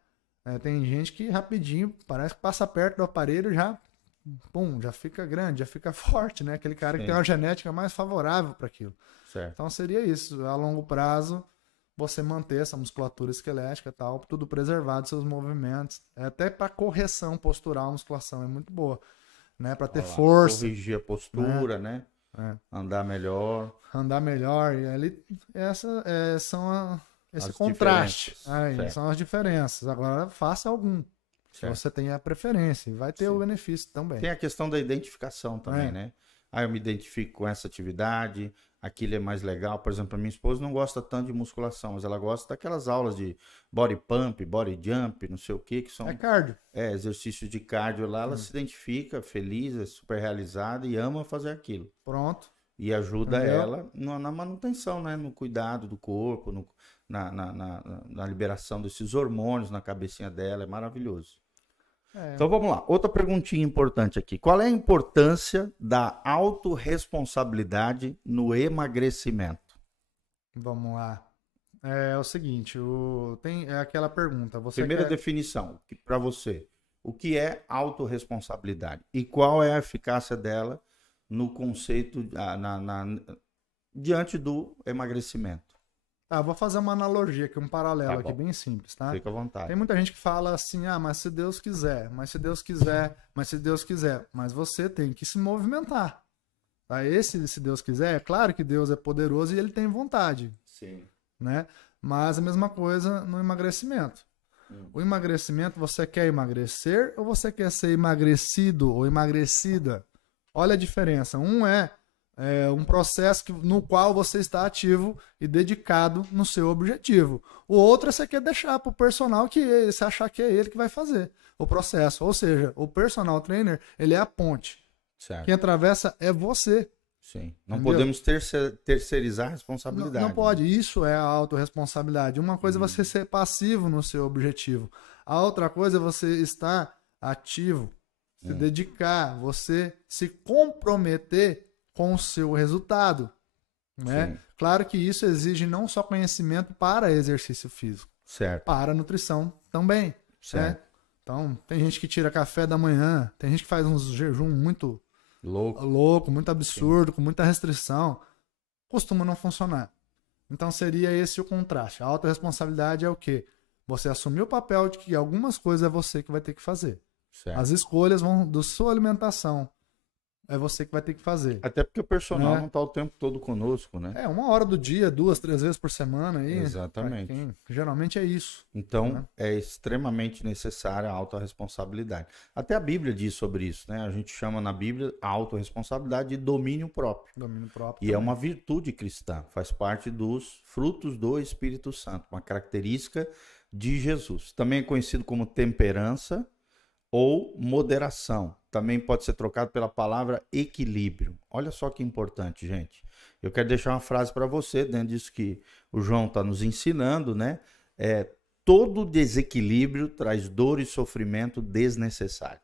Tem gente que rapidinho, parece que passa perto do aparelho já, pum, já fica grande, já fica forte, né? Aquele cara que tem uma genética mais favorável para aquilo. Certo. Então seria isso, a longo prazo, você manter essa musculatura esquelética e tal, tudo preservado, seus movimentos, até para correção postural, a musculação é muito boa, né? Para ter força. Corrigir a postura, né? Andar melhor. E ali, são esse contraste. Aí, são as diferenças. Agora, faça algum. Se você tem a preferência. E vai ter o benefício também. Tem a questão da identificação também, né? Eu me identifico com essa atividade, aquilo é mais legal. Por exemplo, a minha esposa não gosta tanto de musculação, mas ela gosta daquelas aulas de body pump, body jump, não sei o que são... É cardio. Exercícios de cardio lá. Ela se identifica feliz, é super realizada e ama fazer aquilo. Pronto. E ajuda ela na manutenção, né? No cuidado do corpo, na liberação desses hormônios na cabecinha dela. É maravilhoso. Então vamos lá. Outra perguntinha importante aqui. Qual é a importância da autorresponsabilidade no emagrecimento? Vamos lá. É o seguinte, tem aquela pergunta. Primeira definição para você. O que é autorresponsabilidade? E qual é a eficácia dela no conceito diante do emagrecimento? Vou fazer uma analogia aqui, um paralelo aqui bem simples, tá? Fica à vontade. Tem muita gente que fala assim, mas se Deus quiser, mas se Deus quiser, mas se Deus quiser. Mas você tem que se movimentar. Tá? Se Deus quiser, é claro que Deus é poderoso e ele tem vontade. Sim. Né? Mas a mesma coisa no emagrecimento. O emagrecimento, você quer emagrecer ou você quer ser emagrecido ou emagrecida? Olha a diferença. Um é um processo no qual você está ativo e dedicado no seu objetivo. O outro você quer deixar para o personal que você achar que é ele que vai fazer o processo. Ou seja, o personal trainer, ele é a ponte. Certo. Quem atravessa é você. Sim. Não podemos terceirizar a responsabilidade. Não pode. Isso é a autorresponsabilidade. Uma coisa é você ser passivo no seu objetivo. A outra coisa é você estar ativo, se dedicar, você se comprometer com o seu resultado. Né? Claro que isso exige não só conhecimento para exercício físico, certo, para nutrição também. Certo. Né? Então, tem gente que tira café da manhã, tem gente que faz uns jejum muito louco, muito absurdo, com muita restrição. Costuma não funcionar. Então, seria esse o contraste. A autorresponsabilidade é o quê? Você assumir o papel de que algumas coisas é você que vai ter que fazer. Certo. As escolhas vão da sua alimentação. É você que vai ter que fazer. Até porque o personal não está o tempo todo conosco, né? 1 hora do dia, 2, 3 vezes por semana. Aí, exatamente. Geralmente é isso. Então, é extremamente necessária a autorresponsabilidade. Até a Bíblia diz sobre isso, né? A gente chama na Bíblia a autorresponsabilidade de domínio próprio. Domínio próprio. E também é uma virtude cristã. Faz parte dos frutos do Espírito Santo. Uma característica de Jesus. Também é conhecido como temperança ou moderação. Também pode ser trocado pela palavra equilíbrio. Olha só que importante, gente. Eu quero deixar uma frase para você, dentro disso que o João está nos ensinando, né? Todo desequilíbrio traz dor e sofrimento desnecessário.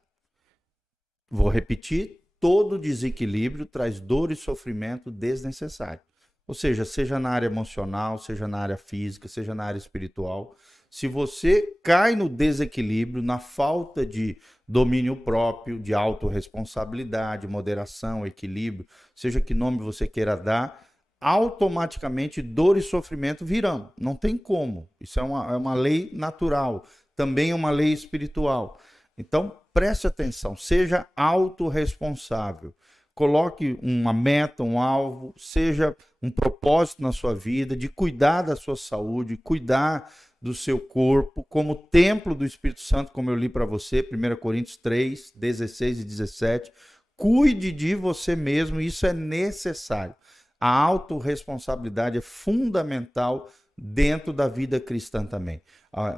Vou repetir. Todo desequilíbrio traz dor e sofrimento desnecessário. Ou seja na área emocional, seja na área física, seja na área espiritual. Se você cai no desequilíbrio, na falta de domínio próprio, de autorresponsabilidade, moderação, equilíbrio, seja que nome você queira dar, automaticamente dor e sofrimento virão. Não tem como. Isso é uma lei natural. Também é uma lei espiritual. Então, preste atenção. Seja autorresponsável. Coloque uma meta, um alvo, seja um propósito na sua vida, de cuidar da sua saúde, cuidar do seu corpo como templo do Espírito Santo, como eu li para você, 1 Coríntios 3, 16 e 17. Cuide de você mesmo, isso é necessário. A autorresponsabilidade é fundamental dentro da vida cristã também.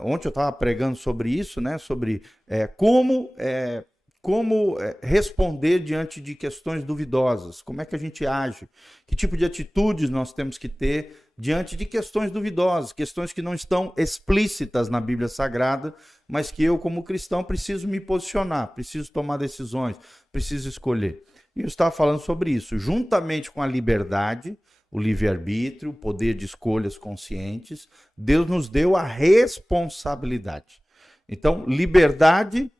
Ontem eu estava pregando sobre isso, né? Sobre como responder diante de questões duvidosas, como é que a gente age, que tipo de atitudes nós temos que ter diante de questões duvidosas, questões que não estão explícitas na Bíblia Sagrada, mas que eu, como cristão, preciso me posicionar, preciso tomar decisões, preciso escolher. E eu estava falando sobre isso, juntamente com a liberdade, o livre-arbítrio, o poder de escolhas conscientes, Deus nos deu a responsabilidade. Então, liberdade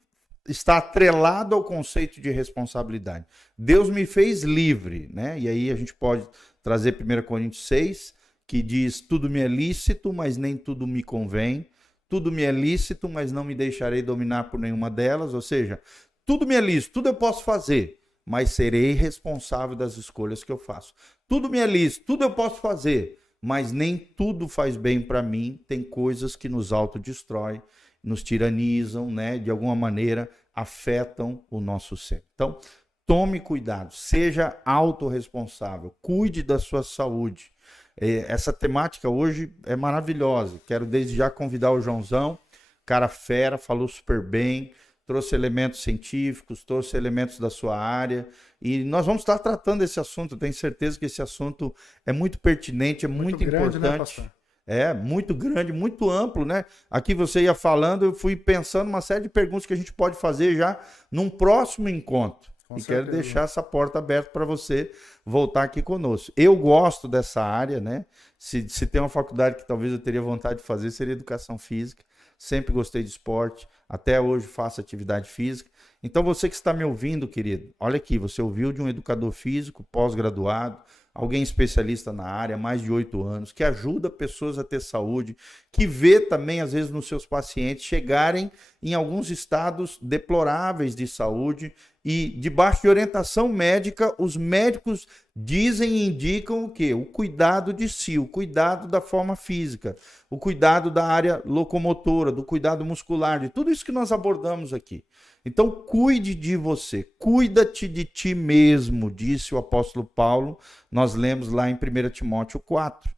está atrelado ao conceito de responsabilidade. Deus me fez livre, né? E aí a gente pode trazer 1 Coríntios 6, que diz: tudo me é lícito, mas nem tudo me convém. Tudo me é lícito, mas não me deixarei dominar por nenhuma delas. Ou seja, tudo me é lícito, tudo eu posso fazer, mas serei responsável das escolhas que eu faço. Tudo me é lícito, tudo eu posso fazer, mas nem tudo faz bem para mim. Tem coisas que nos autodestroem, nos tiranizam, né? De alguma maneira afetam o nosso ser. Então, tome cuidado, seja autorresponsável, cuide da sua saúde. Essa temática hoje é maravilhosa. Quero desde já convidar o Joãozão, cara fera, falou super bem, trouxe elementos científicos, trouxe elementos da sua área, e nós vamos estar tratando esse assunto. Eu tenho certeza que esse assunto é muito pertinente, é muito grande, importante. né, pastor? É, muito grande, muito amplo, né? Aqui você ia falando, eu fui pensando uma série de perguntas que a gente pode fazer já num próximo encontro. E quero deixar essa porta aberta para você voltar aqui conosco. Eu gosto dessa área, né? Se tem uma faculdade que talvez eu teria vontade de fazer, seria educação física. Sempre gostei de esporte, até hoje faço atividade física. Então você que está me ouvindo, querido, olha aqui, você ouviu de um educador físico, pós-graduado, alguém especialista na área, mais de 8 anos, que ajuda pessoas a ter saúde, que vê também, às vezes, nos seus pacientes chegarem em alguns estados deploráveis de saúde e, debaixo de orientação médica, os médicos dizem e indicam o quê? O cuidado de si, o cuidado da forma física, o cuidado da área locomotora, do cuidado muscular, de tudo isso que nós abordamos aqui. Então, cuide de você, cuida-te de ti mesmo, disse o apóstolo Paulo, nós lemos lá em 1 Timóteo 4,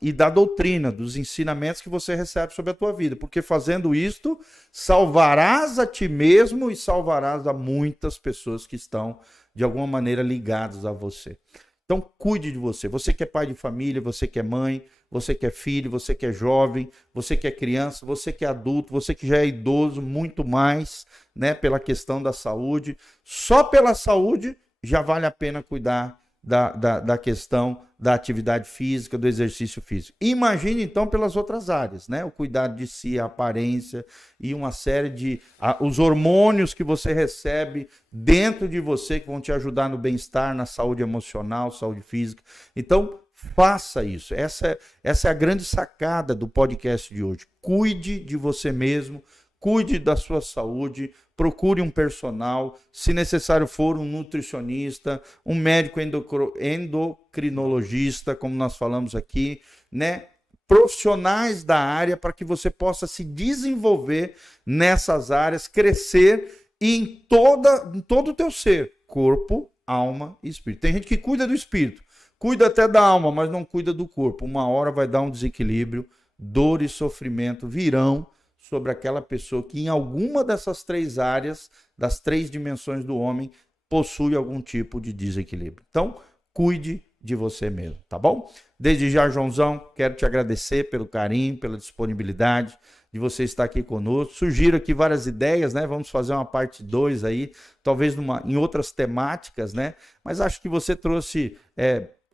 e da doutrina, dos ensinamentos que você recebe sobre a tua vida, porque fazendo isto, salvarás a ti mesmo e salvarás a muitas pessoas que estão, de alguma maneira, ligadas a você. Então, cuide de você. Você que é pai de família, você que é mãe, você que é filho, você que é jovem, você que é criança, você que é adulto, você que já é idoso, muito mais, né, pela questão da saúde. Só pela saúde já vale a pena cuidar da questão da atividade física, do exercício físico. Imagine, então, pelas outras áreas, né? O cuidado de si, a aparência e uma série de... os hormônios que você recebe dentro de você que vão te ajudar no bem-estar, na saúde emocional, saúde física. Então, faça isso. Essa é a grande sacada do podcast de hoje. Cuide de você mesmo, cuide da sua saúde, procure um personal, se necessário for um nutricionista, um médico endocrinologista, como nós falamos aqui, né? Profissionais da área para que você possa se desenvolver nessas áreas, crescer em todo o teu ser, corpo, alma e espírito. Tem gente que cuida do espírito, cuida até da alma, mas não cuida do corpo. Uma hora vai dar um desequilíbrio, dor e sofrimento virão sobre aquela pessoa que em alguma dessas 3 áreas, das 3 dimensões do homem, possui algum tipo de desequilíbrio. Então, cuide de você mesmo, tá bom? Desde já, Joãozão, quero te agradecer pelo carinho, pela disponibilidade de você estar aqui conosco. Sugiro aqui várias ideias, né? Vamos fazer uma parte 2 aí, talvez em outras temáticas, né? Mas acho que você trouxe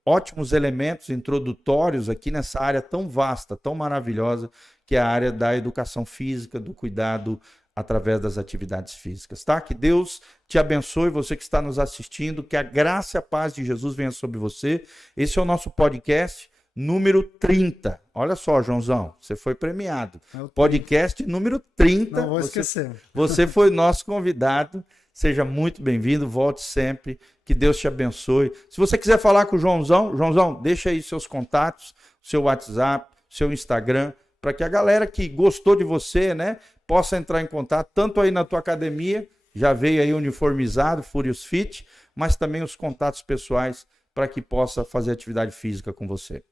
ótimos elementos introdutórios aqui nessa área tão vasta, tão maravilhosa, que é a área da educação física, do cuidado através das atividades físicas, tá? Que Deus te abençoe, você que está nos assistindo, que a graça e a paz de Jesus venha sobre você. Esse é o nosso podcast número 30. Olha só, Joãozão, você foi premiado. Podcast número 30. Não vou esquecer. Você foi nosso convidado. Seja muito bem-vindo, volte sempre, que Deus te abençoe. Se você quiser falar com o Joãozão, deixa aí seus contatos, seu WhatsApp, seu Instagram, para que a galera que gostou de você, né, possa entrar em contato, tanto aí na tua academia, já veio aí uniformizado, Furious Fit, mas também os contatos pessoais para que possa fazer atividade física com você.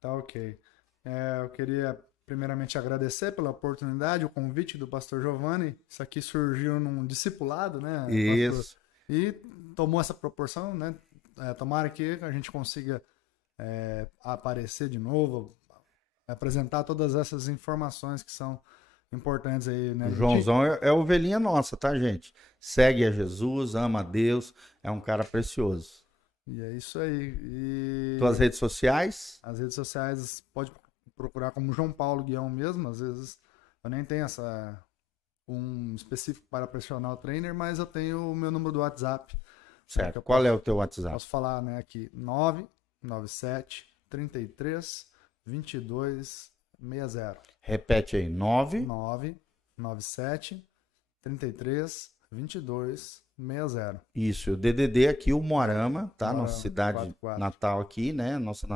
Tá ok. Eu queria primeiramente agradecer pela oportunidade, o convite do pastor Giovanni. Isso aqui surgiu num discipulado, né? Isso. Pastor? E tomou essa proporção, né? Tomara que a gente consiga aparecer de novo, apresentar todas essas informações que são importantes aí, né? O Joãozão é ovelhinha nossa, tá, gente? Segue a Jesus, ama a Deus, é um cara precioso. E é isso aí. E tuas redes sociais? as redes sociais pode procurar como João Paulo Guião mesmo. Às vezes eu nem tenho um específico para personal trainer, mas eu tenho o meu número do WhatsApp. Certo. Qual é o teu WhatsApp? Posso falar, né, aqui, 997 33 22 60. Repete aí, 997 33 22 60. Isso, o DDD aqui, o Moarama, tá? Moarama, Nossa cidade 44. natal aqui, né? Nossa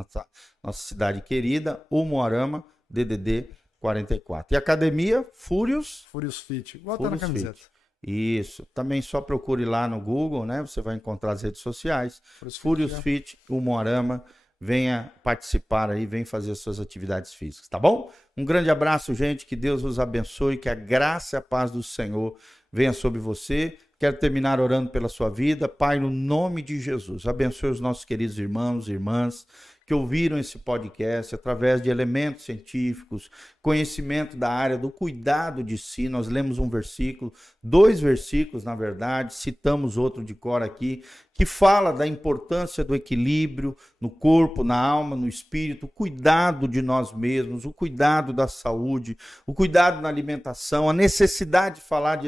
cidade querida, o Moarama, DDD 44. E academia, Furious Fit. Igual tá na camiseta. Fit. Isso. Também só procure lá no Google, né? Você vai encontrar as redes sociais. Furious Fit, o Moarama. Venha participar aí, venha fazer as suas atividades físicas, tá bom? Um grande abraço, gente. Que Deus vos abençoe, que a graça e a paz do Senhor venha sobre você. Quero terminar orando pela sua vida. Pai, no nome de Jesus, abençoe os nossos queridos irmãos e irmãs que ouviram esse podcast através de elementos científicos, conhecimento da área do cuidado de si. Nós lemos um versículo, 2 versículos, na verdade, citamos outro de cor aqui, que fala da importância do equilíbrio no corpo, na alma, no espírito, o cuidado de nós mesmos, o cuidado da saúde, o cuidado na alimentação, a necessidade de falar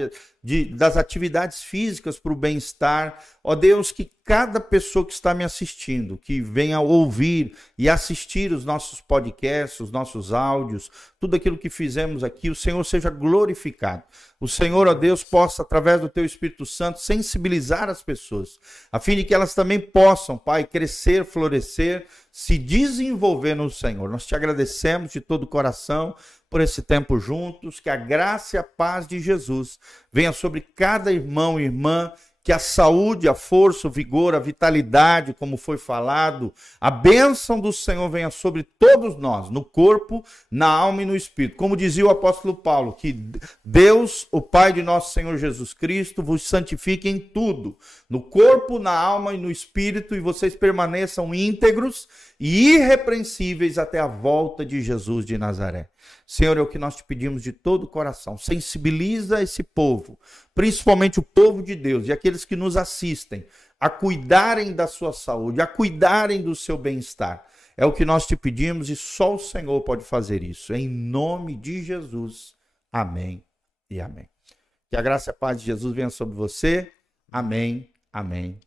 das atividades físicas para o bem-estar. Ó Deus, que cada pessoa que está me assistindo, que venha ouvir e assistir os nossos podcasts, os nossos áudios, tudo aquilo que fizemos aqui, o Senhor seja glorificado. O Senhor, ó Deus, possa, através do Teu Espírito Santo, sensibilizar as pessoas, a fim de que elas também possam, Pai, crescer, florescer, se desenvolver no Senhor. Nós te agradecemos de todo o coração por esse tempo juntos, que a graça e a paz de Jesus venha sobre cada irmão e irmã, que a saúde, a força, o vigor, a vitalidade, como foi falado, a bênção do Senhor venha sobre todos nós, no corpo, na alma e no espírito. Como dizia o apóstolo Paulo, que Deus, o Pai de nosso Senhor Jesus Cristo, vos santifique em tudo, no corpo, na alma e no espírito, e vocês permaneçam íntegros e irrepreensíveis até a volta de Jesus de Nazaré. Senhor, é o que nós te pedimos de todo o coração. Sensibiliza esse povo, principalmente o povo de Deus e aqueles que nos assistem, a cuidarem da sua saúde, a cuidarem do seu bem-estar. É o que nós te pedimos e só o Senhor pode fazer isso. Em nome de Jesus. Amém e amém. Que a graça e a paz de Jesus venha sobre você. Amém, amém.